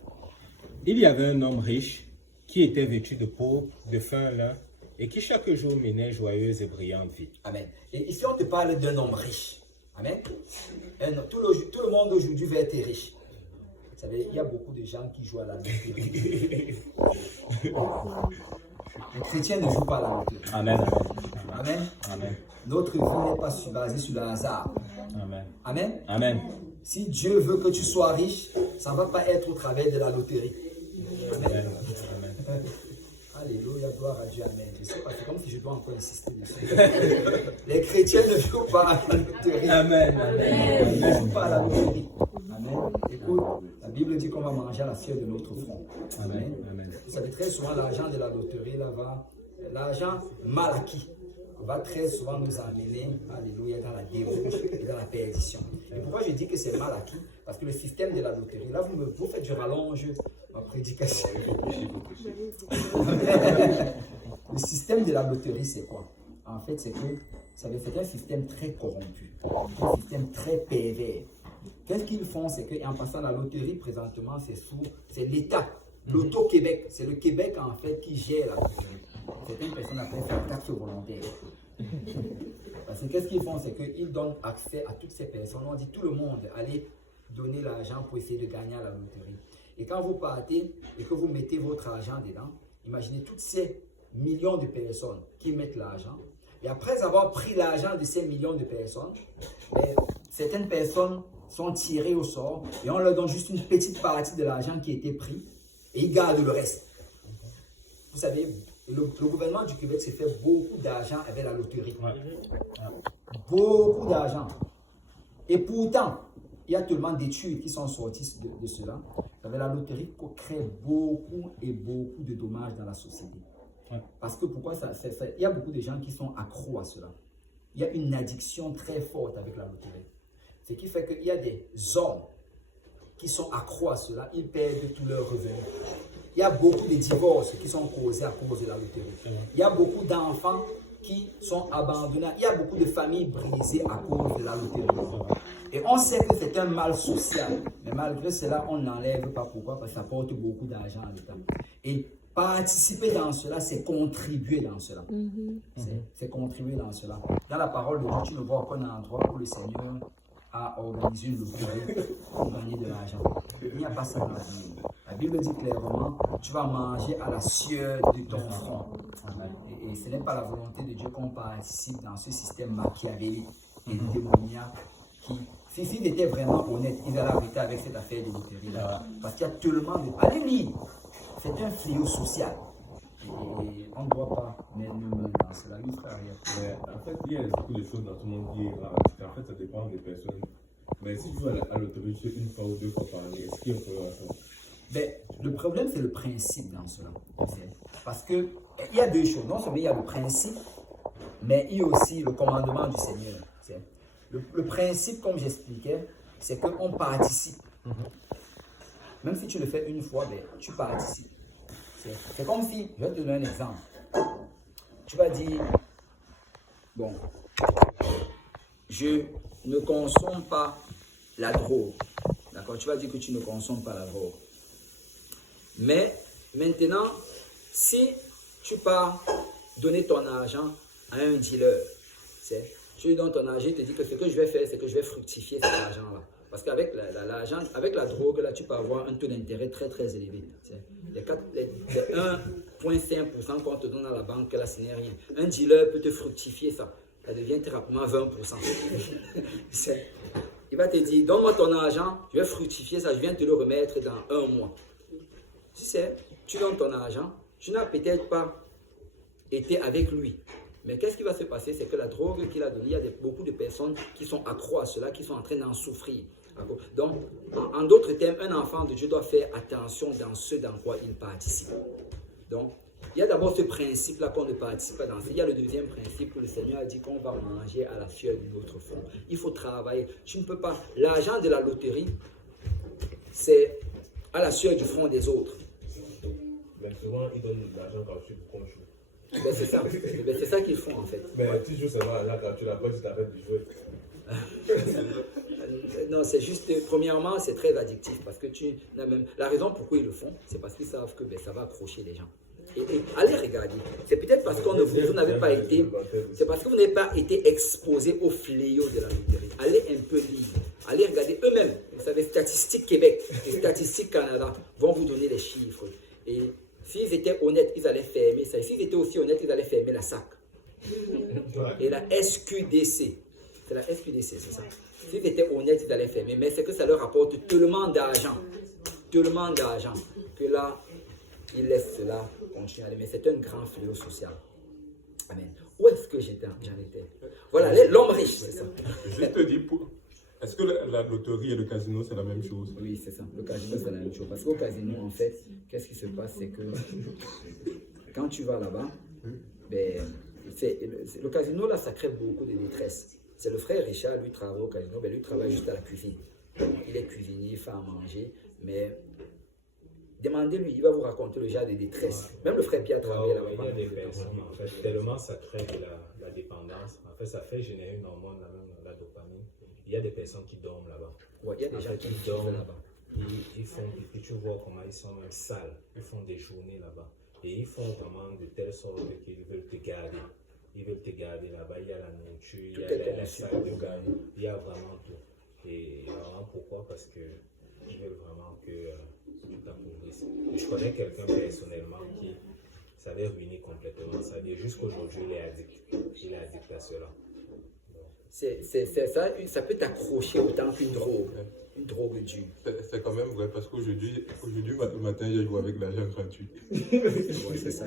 Il y avait un homme riche qui était vêtu de peau, de fin lin, et qui chaque jour menait joyeuse et brillante vie. Amen. Et ici, on te parle d'un homme riche. Amen. Tout le monde aujourd'hui veut être riche. Vous savez, il y a beaucoup de gens qui jouent à la loterie. Les chrétiens ne jouent pas à la loterie. Amen. Amen. Amen. Notre vie n'est pas basée sur le hasard. Amen. Amen. Amen. Si Dieu veut que tu sois riche, ça ne va pas être au travers de la loterie. Amen. Alléluia, gloire à Dieu, amen. Je sais pas, c'est comme si je dois encore insister dessus. Les chrétiens ne jouent pas à la loterie. Amen. Ils ne jouent pas à la loterie. Amen. Écoute, la Bible dit qu'on va manger à la sueur de notre front. Amen. Vous savez, très souvent, l'argent de la loterie, l'argent mal acquis, va très souvent nous amener, alléluia, dans la débauche et dans la perdition. Et pourquoi je dis que c'est mal acquis? Parce que le système de la loterie, là, vous faites du rallonge ma prédication. Le système de la loterie, c'est quoi? En fait, c'est un système très corrompu, un système très pervers. Qu'est-ce qu'ils font? C'est qu'en passant la loterie, présentement, c'est l'État, l'Auto-Québec. C'est le Québec, en fait, qui gère la loterie. Certaines personnes appellent ça taxe volontaire. Parce que qu'est-ce qu'ils font? C'est qu'ils donnent accès à toutes ces personnes. On dit tout le monde, allez donner l'argent pour essayer de gagner à la loterie. Et quand vous partez et que vous mettez votre argent dedans, imaginez toutes ces millions de personnes qui mettent l'argent. Et après avoir pris l'argent de ces millions de personnes, certaines personnes sont tirées au sort et on leur donne juste une petite partie de l'argent qui a été pris et ils gardent le reste. Vous savez, le gouvernement du Québec s'est fait beaucoup d'argent avec la loterie. Beaucoup d'argent. Et pourtant, il y a tellement d'études qui sont sorties de cela. La loterie crée beaucoup et beaucoup de dommages dans la société. Parce que pourquoi il y a beaucoup de gens qui sont accros à cela. Il y a une addiction très forte avec la loterie. Ce qui fait qu'il y a des hommes qui sont accros à cela, ils perdent tous leurs revenus. Il y a beaucoup de divorces qui sont causés à cause de la loterie. Il y a beaucoup d'enfants qui sont abandonnés. Il y a beaucoup de familles brisées à cause de la loterie. Et on sait que c'est un mal social. Mais malgré cela, on n'enlève pas. Pourquoi? Parce que ça porte beaucoup d'argent à l'État. Et participer dans cela, c'est contribuer dans cela. C'est contribuer dans cela. Dans la parole de Dieu, tu ne vois aucun endroit où le Seigneur a organisé une loterie pour gagner de l'argent. Il n'y a pas ça dans la Bible. La Bible dit clairement, tu vas manger à la sueur de ton front. Et ce n'est pas la volonté de Dieu qu'on participe dans ce système machiavélique et démoniaque qui, s'ils étaient vraiment honnêtes, ils allaient arrêter avec cette affaire de loterie-là. Parce qu'il y a tellement de... Allez lire, c'est un fléau social. Et on ne doit pas mettre nos mains dans cela. Oui, frère. En fait, il y a beaucoup de choses dans tout le monde qui en fait, ça dépend des personnes. Mais si tu vas à l'autorité une fois ou deux fois par année, est-ce qu'il y a un problème à ça? Le problème, c'est le principe dans cela. Parce qu'il y a deux choses. Non seulement il y a le principe, mais il y a aussi le commandement du Seigneur. Le principe, comme j'expliquais, c'est qu'on participe. Même si tu le fais une fois, tu participes. C'est comme si, je vais te donner un exemple. Tu vas dire, bon, je ne consomme pas la drogue. D'accord? Tu vas dire que tu ne consommes pas la drogue. Mais maintenant, si tu pars donner ton argent à un dealer, tu lui donnes ton argent, il te dit que ce que je vais faire, c'est que je vais fructifier cet argent-là. Parce qu'avec avec la drogue, là, tu peux avoir un taux d'intérêt très très élevé. Les 1,5% qu'on te donne à la banque, là, ce n'est rien. Un dealer peut te fructifier ça. Ça devient très rapidement 20%. Il va te dire, donne-moi ton argent, je vais fructifier ça, je viens te le remettre dans 1 mois. Tu donnes ton argent, tu n'as peut-être pas été avec lui. Mais qu'est-ce qui va se passer? C'est que la drogue qu'il a donnée, il y a beaucoup de personnes qui sont accros à cela, qui sont en train d'en souffrir. Donc, en d'autres termes, un enfant de Dieu doit faire attention dans ce dans quoi il participe. Donc, il y a d'abord ce principe-là qu'on ne participe pas dans. Il y a le deuxième principe où le Seigneur a dit qu'on va manger à la sueur de notre front. Il faut travailler. Tu ne peux pas. L'argent de la loterie, c'est à la sueur du front des autres. Mais souvent, ils donnent de l'argent quand tu joue. C'est ça. C'est ça qu'ils font en fait. Mais tu joues seulement là quand tu l'as pas, tu t'arrêtes de jouer. Non, c'est juste, premièrement, c'est très addictif parce que la raison pourquoi ils le font, c'est parce qu'ils savent que ça va accrocher les gens. Et allez regarder. C'est peut-être parce qu'on vous n'avez pas été, c'est parce que vous n'avez pas été exposé au fléau de la loterie. Allez un peu lire. Allez regarder eux-mêmes. Vous savez, Statistique Québec et Statistique Canada vont vous donner les chiffres. Et s'ils étaient honnêtes, ils allaient fermer ça. Et s'ils étaient aussi honnêtes, ils allaient fermer la SAC. Et la SQDC. C'est la SQDC, c'est ça. S'ils étaient honnêtes, ils allaient fermer. Mais c'est que ça leur rapporte tellement d'argent. Tellement d'argent. Que là, ils laissent cela continuer à aller. Mais c'est un grand fléau social. Amen. Où est-ce que j'en étais? Voilà, l'homme riche, c'est ça. Je te dis, est-ce que la loterie et le casino, c'est la même chose? Oui, c'est ça. Le casino, c'est la même chose. Parce qu'au casino, en fait, qu'est-ce qui se passe? C'est que quand tu vas là-bas, ben, le casino, là, ça crée beaucoup de détresse. C'est le frère Richard, lui, travaille au casino, ben, lui, travaille juste à la cuisine. Il est cuisinier, il fait à manger, mais demandez-lui, il va vous raconter le genre de détresse. Même le frère Pierre travaille là-bas. Il y a des personnes, en fait, tellement ça crée de la dépendance. En fait, ça fait générer une hormone, la dopamine. Il y a des personnes qui dorment là-bas. Ouais, il y a des gens qui dorment là-bas. Ils font, et puis tu vois comment ils sont même sales. Ils font des journées là-bas. Et ils font vraiment de telle sorte qu'ils veulent te garder. Ils veulent te garder là-bas. Il y a la nourriture, il y a la salle de gagne, il y a vraiment tout. Et vraiment pourquoi? Parce qu'ils veulent vraiment que tu t'appauvisses. Je connais quelqu'un personnellement qui s'avait ruiné complètement. Ça veut dire jusqu'aujourd'hui, il est addict. Il est addict à cela. Ça peut t'accrocher autant qu'une drogue. Une drogue dure. C'est quand même vrai parce qu'aujourd'hui matin, j'ai joué avec l'argent gratuit. Ouais, c'est ça.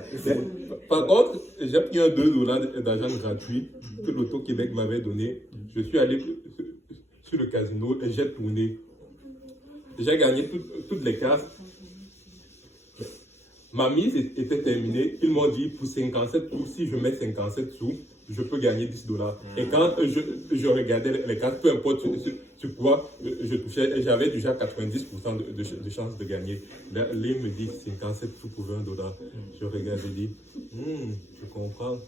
Par contre, j'ai pris un 2 $ d'argent gratuit que l'Auto-Québec m'avait donné. Je suis allé sur le casino et j'ai tourné. J'ai gagné toutes les cartes. Ma mise était terminée. Ils m'ont dit pour 57 sous, si je mets 57 sous, je peux gagner 10 $. Et quand je regardais les cartes, peu importe sur quoi je touchais, j'avais déjà 90% de chances de gagner. Là, il me dit 57 sous pour 20 $. Je regarde et dis, je comprends.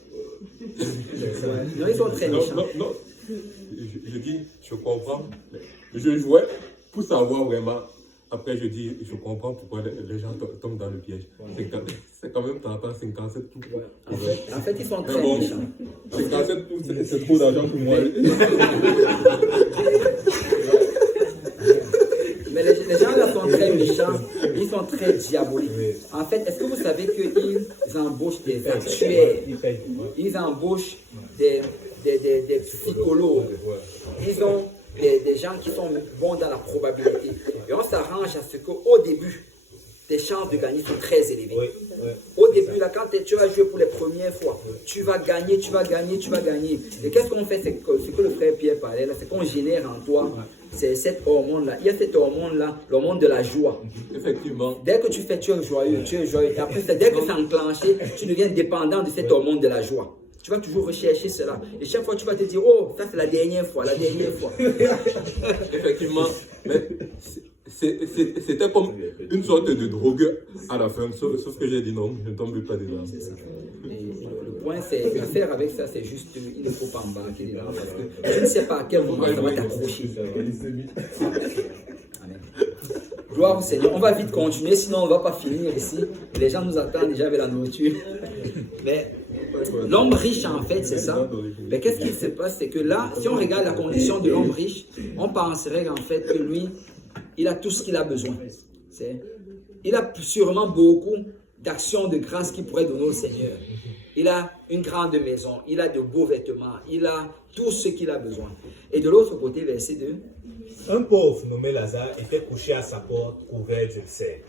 Non, ils sont très méchants. Non. Je dis, je comprends. Je jouais pour savoir vraiment. Après, je dis, je comprends pourquoi les gens tombent dans le piège. C'est quand même tentant, 57 tout. Ouais. En fait, ils sont très bon, méchants. 57 tout, c'est trop d'argent pour moi. Mais les gens là sont très méchants, ils sont très diaboliques. En fait, est-ce que vous savez qu'ils embauchent des actuaires, ils embauchent des psychologues, ils ont des gens qui sont bons dans la probabilité. Et on s'arrange à ce qu'au début, tes chances de gagner sont très élevées. Au début, là, quand tu vas jouer pour les premières fois, tu vas gagner. Et qu'est-ce qu'on fait? C'est que le frère Pierre parlait là, c'est qu'on génère en toi cette hormone-là. Il y a cette hormone-là, l'hormone de la joie. Effectivement. Dès que tu fais, tu es joyeux. Et après, dès que c'est enclenché, tu deviens dépendant de cette hormone de la joie. Tu vas toujours rechercher cela. Et chaque fois, tu vas te dire, oh, ça c'est la dernière fois. Effectivement. Mais c'était comme une sorte de drogue à la fin. Sauf que j'ai dit non, je ne tombe pas dedans. C'est ça. Et le point, c'est l'affaire avec ça, c'est juste, il ne faut pas embarquer dedans. Parce que tu ne sais pas à quel moment ça va t'accrocher. Amen. Gloire au Seigneur. On va vite continuer, sinon on ne va pas finir ici. Les gens nous attendent déjà avec la nourriture. Mais l'homme riche, en fait, c'est ça. Mais qu'est-ce qui se passe? C'est que là, si on regarde la condition de l'homme riche, on penserait en fait que lui, il a tout ce qu'il a besoin. Il a sûrement beaucoup d'actions de grâce qu'il pourrait donner au Seigneur. Il a une grande maison, il a de beaux vêtements, il a tout ce qu'il a besoin. Et de l'autre côté, verset 2. Un pauvre nommé Lazare était couché à sa porte, couvert d'une serre,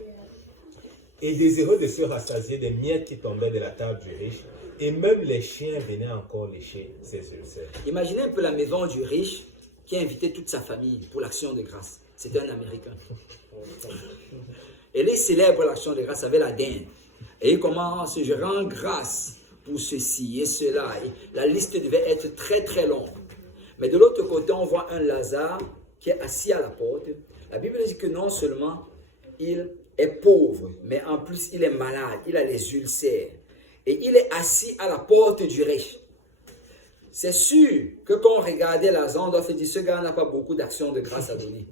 et désireux de se rassasier des miettes qui tombaient de la table du riche, et même les chiens venaient encore lécher ses ulcères. Imaginez un peu la maison du riche qui a invité toute sa famille pour l'action de grâce. C'était un Américain. Et il célèbre l'action de grâce avec la dinde. Et il commence, je rends grâce pour ceci et cela. Et la liste devait être très très longue. Mais de l'autre côté, on voit un Lazare qui est assis à la porte. La Bible dit que non seulement il est pauvre, mais en plus il est malade, il a les ulcères. Et il est assis à la porte du riche. C'est sûr que quand on regardait Lazare, on doit se dire, ce gars n'a pas beaucoup d'actions de grâce à donner.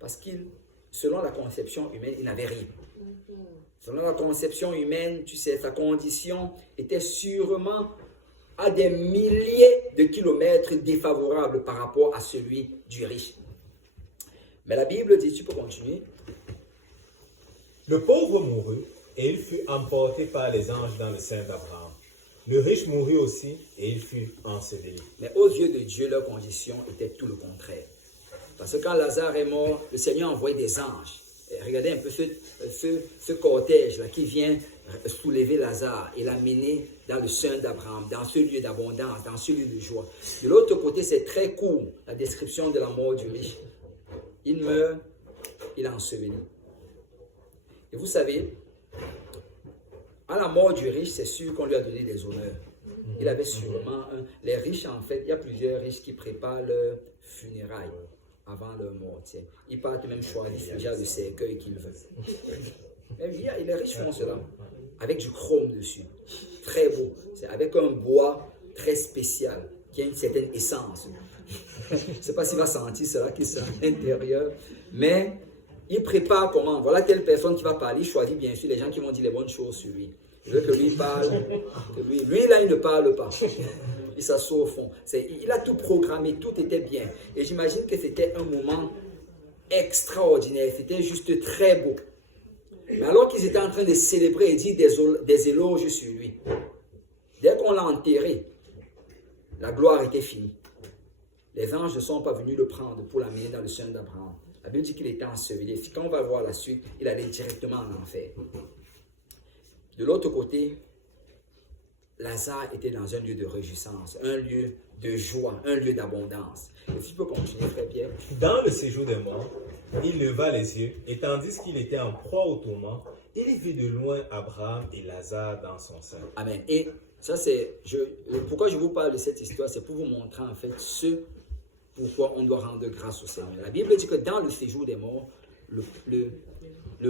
Parce qu'il, selon la conception humaine, il n'avait rien. Selon la conception humaine, tu sais, sa condition était sûrement à des milliers de kilomètres défavorable par rapport à celui du riche. Mais la Bible dit, tu peux continuer. Le pauvre mourut, et il fut emporté par les anges dans le sein d'Abraham. Le riche mourut aussi, et il fut enseveli. Mais aux yeux de Dieu, leur condition était tout le contraire. Parce que quand Lazare est mort, le Seigneur a envoyé des anges. Et regardez un peu ce cortège-là qui vient soulever Lazare et l'amener dans le sein d'Abraham, dans ce lieu d'abondance, dans ce lieu de joie. De l'autre côté, c'est très court, la description de la mort du riche. Il meurt, il est enseveli. Et vous savez, à la mort du riche, c'est sûr qu'on lui a donné des honneurs. Il avait sûrement les riches, en fait, il y a plusieurs riches qui préparent leur funérailles avant leur mort. Tiens. Ils partent même choisir déjà le cercueil qu'ils veulent. Mais les riches font cela avec du chrome dessus. Très beau. C'est avec un bois très spécial qui a une certaine essence. Je ne sais pas s'il va sentir cela qui est à l'intérieur. Mais il prépare comment? Voilà telle personne qui va parler. Il choisit bien sûr les gens qui vont dire les bonnes choses sur lui. Il veut que lui parle. Que lui là, il ne parle pas. Il s'assoit au fond. Il a tout programmé, tout était bien. Et j'imagine que c'était un moment extraordinaire. C'était juste très beau. Mais alors qu'ils étaient en train de célébrer et dire des éloges sur lui, dès qu'on l'a enterré, la gloire était finie. Les anges ne sont pas venus le prendre pour l'amener dans le sein d'Abraham. La Bible dit qu'il était enseveli. Quand on va voir la suite, il allait directement en enfer. De l'autre côté, Lazare était dans un lieu de réjouissance, un lieu de joie, un lieu d'abondance. Et si tu peux continuer, frère Pierre. Dans le séjour des morts, il leva les yeux, et tandis qu'il était en proie au tourment, il vit de loin Abraham et Lazare dans son sein. Amen. Et ça, pourquoi je vous parle de cette histoire, c'est pour vous montrer en fait pourquoi on doit rendre grâce au Seigneur. La Bible dit que dans le séjour des morts, le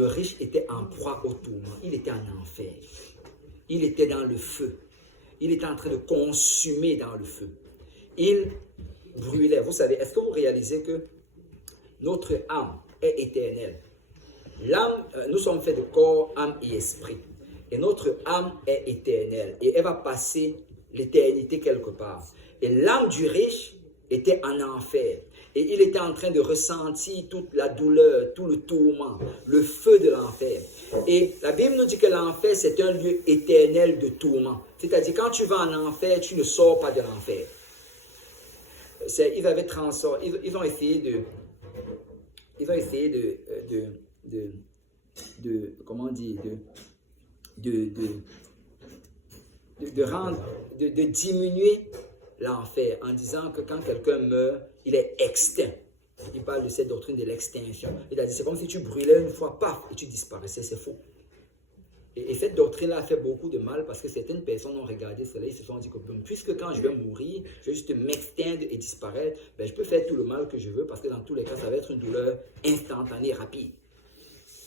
riche était en proie au tourment. Il était en enfer. Il était dans le feu. Il était en train de consumer dans le feu. Il brûlait. Vous savez, est-ce que vous réalisez que notre âme est éternelle? L'âme, nous sommes faits de corps, âme et esprit. Et notre âme est éternelle. Et elle va passer l'éternité quelque part. Et l'âme du riche était en enfer. Et il était en train de ressentir toute la douleur, tout le tourment, le feu de l'enfer. Et la Bible nous dit que l'enfer, c'est un lieu éternel de tourment. C'est-à-dire, quand tu vas en enfer, tu ne sors pas de l'enfer. Ils ont essayé de diminuer l'enfer en disant que quand quelqu'un meurt, il est extinct. Il parle de cette doctrine de l'extinction. Il a dit, c'est comme si tu brûlais une fois, paf, et tu disparaissais. C'est faux. Et cette doctrine-là a fait beaucoup de mal parce que certaines personnes ont regardé cela, ils se sont dit que puisque quand je vais mourir, je vais juste m'exteindre et disparaître, je peux faire tout le mal que je veux parce que dans tous les cas, ça va être une douleur instantanée, rapide.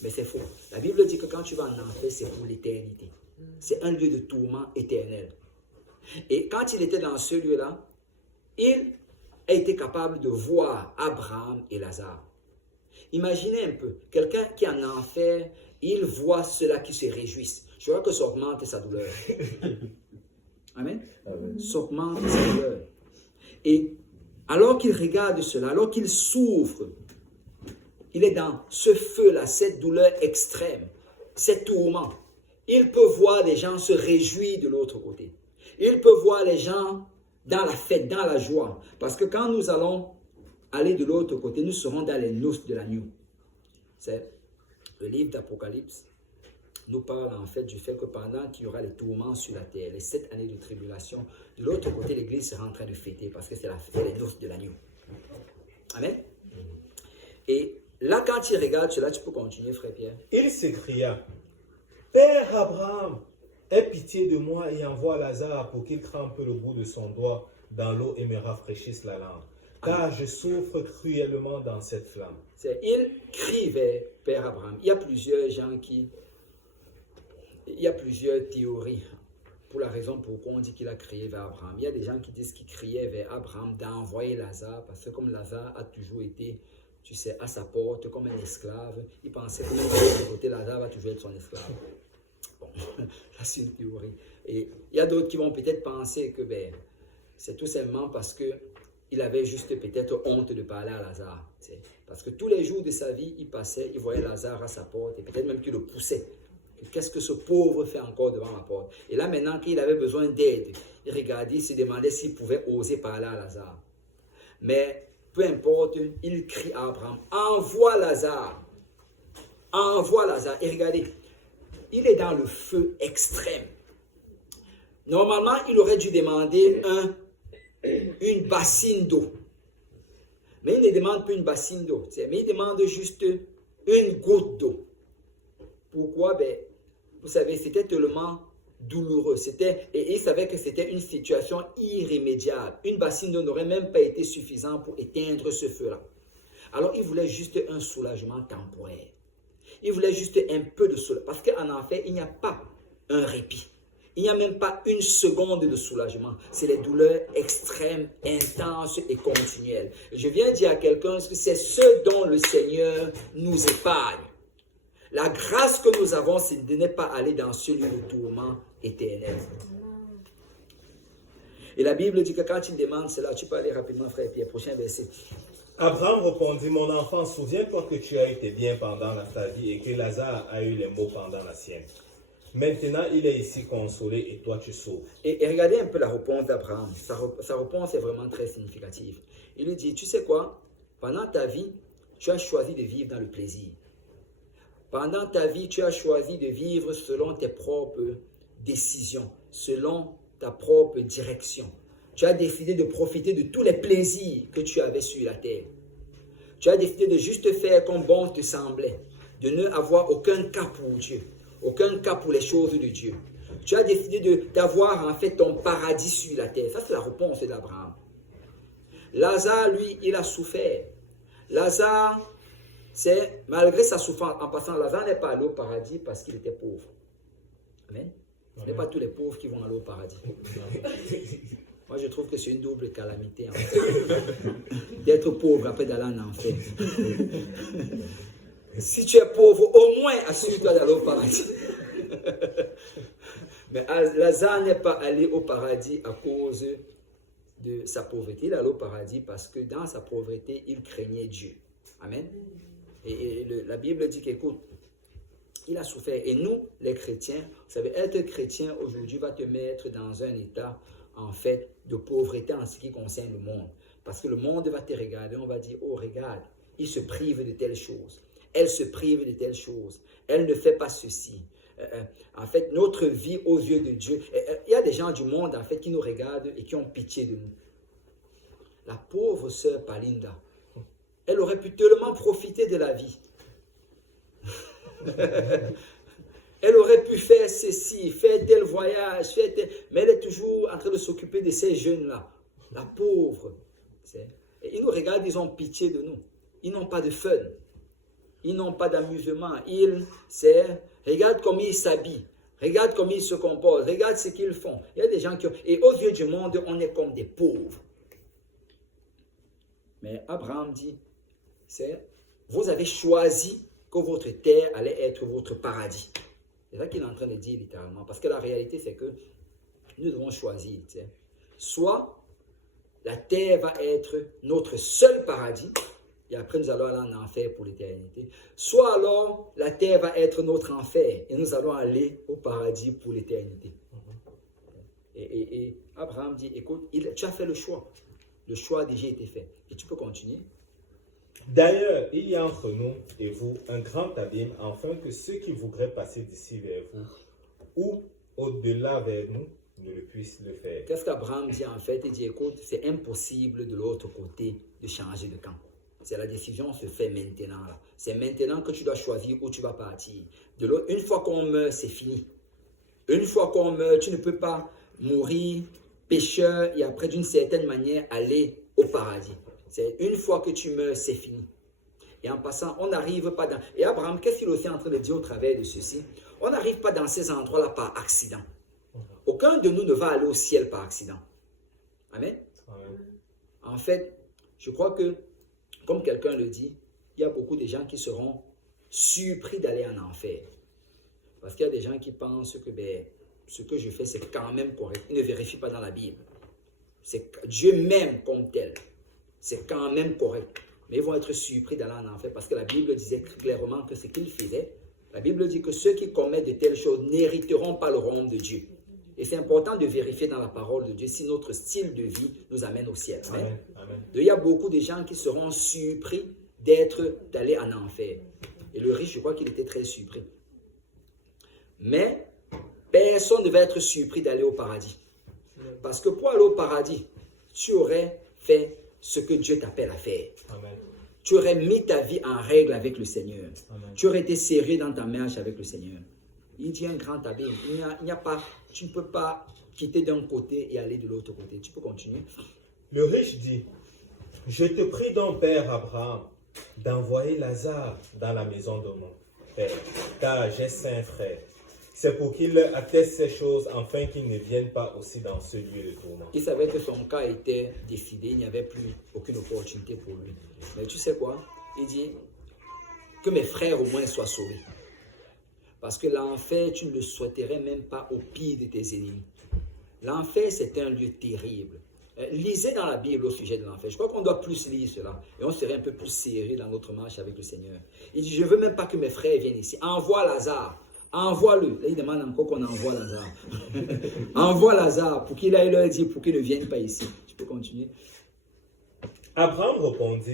Mais c'est faux. La Bible dit que quand tu vas en enfer, c'est pour l'éternité. C'est un lieu de tourment éternel. Et quand il était dans ce lieu-là, il a été capable de voir Abraham et Lazare. Imaginez un peu, quelqu'un qui est en enfer, il voit ceux-là qui se réjouissent. Je vois que ça augmente sa douleur. Amen. Ça augmente sa douleur. Et alors qu'il regarde cela, alors qu'il souffre, il est dans ce feu-là, cette douleur extrême, cet tourment. Il peut voir des gens se réjouir de l'autre côté. Il peut voir les gens dans la fête, dans la joie. Parce que quand nous allons aller de l'autre côté, nous serons dans les noces de l'agneau. C'est le livre d'Apocalypse nous parle en fait du fait que pendant qu'il y aura les tourments sur la terre, les 7 années de tribulation, de l'autre côté, l'Église sera en train de fêter parce que c'est les noces de l'agneau. Amen. Et là, quand il regarde cela, tu peux continuer, frère Pierre. Il s'écria, « Père Abraham, aie pitié de moi et envoie Lazare pour qu'il trempe le bout de son doigt dans l'eau et me rafraîchisse la langue, car je souffre cruellement dans cette flamme. » Il crie vers Père Abraham. Il y a plusieurs théories pour la raison pourquoi on dit qu'il a crié vers Abraham. Il y a des gens qui disent qu'il criait vers Abraham d'envoyer Lazare, parce que comme Lazare a toujours été tu sais, à sa porte comme un esclave. Il pensait que même de l'autre côté, Lazare va toujours être son esclave. Bon, ça c'est une théorie. Et il y a d'autres qui vont peut-être penser que c'est tout simplement parce qu'il avait juste peut-être honte de parler à Lazare. Parce que tous les jours de sa vie, il passait, il voyait Lazare à sa porte et peut-être même qu'il le poussait. Qu'est-ce que ce pauvre fait encore devant ma porte? Et là maintenant qu'il avait besoin d'aide, il regardait, il se demandait s'il pouvait oser parler à Lazare. Mais peu importe, il crie à Abraham, envoie Lazare. Envoie Lazare. Et regardez, il est dans le feu extrême. Normalement, il aurait dû demander une bassine d'eau. Mais il ne demande pas une bassine d'eau, mais il demande juste une goutte d'eau. Pourquoi? Vous savez, c'était tellement douloureux. Et il savait que c'était une situation irrémédiable. Une bassine d'eau n'aurait même pas été suffisante pour éteindre ce feu-là. Alors, il voulait juste un soulagement temporaire. Il voulait juste un peu de soulagement. Parce qu'en enfer, il n'y a pas un répit. Il n'y a même pas une seconde de soulagement. C'est les douleurs extrêmes, intenses et continuelles. Je viens dire à quelqu'un que c'est ce dont le Seigneur nous épargne. La grâce que nous avons, c'est de ne pas aller dans ce lieu de tourment éternel. Et la Bible dit que quand il demande cela, tu peux aller rapidement, frère Pierre, prochain verset. Abraham répondit, mon enfant, souviens-toi que tu as été bien pendant ta vie et que Lazare a eu les maux pendant la sienne. Maintenant, il est ici consolé et toi tu souffres. Et regardez un peu la réponse d'Abraham. Sa réponse est vraiment très significative. Il lui dit, tu sais quoi? Pendant ta vie, tu as choisi de vivre dans le plaisir. Pendant ta vie, tu as choisi de vivre selon tes propres décisions, selon ta propre direction. Tu as décidé de profiter de tous les plaisirs que tu avais sur la terre. Tu as décidé de juste faire comme bon te semblait, de ne avoir aucun cas pour Dieu, aucun cas pour les choses de Dieu. Tu as décidé d'avoir en fait ton paradis sur la terre. Ça, c'est la réponse d'Abraham. Lazare, lui, il a souffert. Lazare, c'est malgré sa souffrance, en passant, Lazare n'est pas allé au paradis parce qu'il était pauvre. Amen. Ce n'est pas tous les pauvres qui vont aller au paradis. Moi, je trouve que c'est une double calamité, en fait. D'être pauvre après d'aller en enfer. Si tu es pauvre, au moins assure-toi d'aller au paradis. Mais Lazare n'est pas allé au paradis à cause de sa pauvreté. Il est allé au paradis parce que dans sa pauvreté, il craignait Dieu. Amen. Et la Bible dit qu'écoute, il a souffert. Et nous, les chrétiens, vous savez, être chrétien aujourd'hui va te mettre dans un état, en fait, de pauvreté en ce qui concerne le monde. Parce que le monde va te regarder, on va dire, oh, regarde, il se prive de telles choses. Elle se prive de telles choses. Elle ne fait pas ceci. En fait, notre vie aux yeux de Dieu, il y a des gens du monde, en fait, qui nous regardent et qui ont pitié de nous. La pauvre sœur Palinda, elle aurait pu tellement profiter de la vie. Elle aurait pu faire ceci, faire tel voyage, mais elle est toujours en train de s'occuper de ces jeunes-là. La pauvre. Et ils nous regardent, ils ont pitié de nous. Ils n'ont pas de fun. Ils n'ont pas d'amusement. Regarde comment ils s'habillent. Regarde comment ils se comportent. Regarde ce qu'ils font. Il y a des gens qui ont... Et aux yeux du monde, on est comme des pauvres. Mais Abraham dit, vous avez choisi que votre terre allait être votre paradis. C'est ça qu'il est en train de dire littéralement. Parce que la réalité, c'est que nous devons choisir. Soit la terre va être notre seul paradis, et après nous allons aller en enfer pour l'éternité. Soit alors la terre va être notre enfer, et nous allons aller au paradis pour l'éternité. Et Abraham dit, écoute, tu as fait le choix. Le choix a déjà été fait. Et tu peux continuer. D'ailleurs, il y a entre nous et vous un grand abîme, afin que ceux qui voudraient passer d'ici vers vous ou au-delà vers nous ne le puissent le faire. Qu'est-ce qu'Abraham dit en fait? Il dit, écoute, c'est impossible de l'autre côté de changer de camp. C'est la décision se fait maintenant. Là. C'est maintenant que tu dois choisir où tu vas partir. Une fois qu'on meurt, c'est fini. Une fois qu'on meurt, tu ne peux pas mourir pécheur et après d'une certaine manière aller au paradis. C'est une fois que tu meurs, c'est fini. Et en passant, on n'arrive pas dans... Et Abraham, qu'est-ce qu'il est aussi en train de dire au travers de ceci? On n'arrive pas dans ces endroits-là par accident. Aucun de nous ne va aller au ciel par accident. Amen. En fait, je crois que, comme quelqu'un le dit, il y a beaucoup de gens qui seront surpris d'aller en enfer. Parce qu'il y a des gens qui pensent que ce que je fais, c'est quand même correct. Ils ne vérifient pas dans la Bible. Dieu m'aime comme tel. C'est quand même correct. Mais ils vont être surpris d'aller en enfer parce que la Bible disait clairement que ce qu'ils faisaient, la Bible dit que ceux qui commettent de telles choses n'hériteront pas le royaume de Dieu. Et c'est important de vérifier dans la parole de Dieu si notre style de vie nous amène au ciel. Amen. Amen. Il y a beaucoup de gens qui seront surpris d'aller en enfer. Et le riche, je crois qu'il était très surpris. Mais personne ne va être surpris d'aller au paradis. Parce que pour aller au paradis, tu aurais fait ce que Dieu t'appelle à faire. Amen. Tu aurais mis ta vie en règle avec le Seigneur. Amen. Tu aurais été sérieux dans ta marche avec le Seigneur. Il dit un grand abîme. Tu ne peux pas quitter d'un côté et aller de l'autre côté. Tu peux continuer. Le riche dit, je te prie donc, Père Abraham, d'envoyer Lazare dans la maison de mon père, car j'ai 5 frères. C'est pour qu'il atteste ces choses, afin qu'ils ne viennent pas aussi dans ce lieu de tourment. Il savait que son cas était décidé, il n'y avait plus aucune opportunité pour lui. Mais tu sais quoi? Il dit que mes frères au moins soient sauvés. Parce que l'enfer, tu ne le souhaiterais même pas au pire de tes ennemis. L'enfer, c'est un lieu terrible. Lisez dans la Bible au sujet de l'enfer. Je crois qu'on doit plus lire cela. Et on serait un peu plus sérieux dans notre marche avec le Seigneur. Il dit, je ne veux même pas que mes frères viennent ici. Envoie Lazare. Envoie-le. Là, il demande encore qu'on envoie Lazare. Envoie Lazare pour qu'il aille leur dire pour qu'il ne vienne pas ici. Tu peux continuer. Abraham répondit.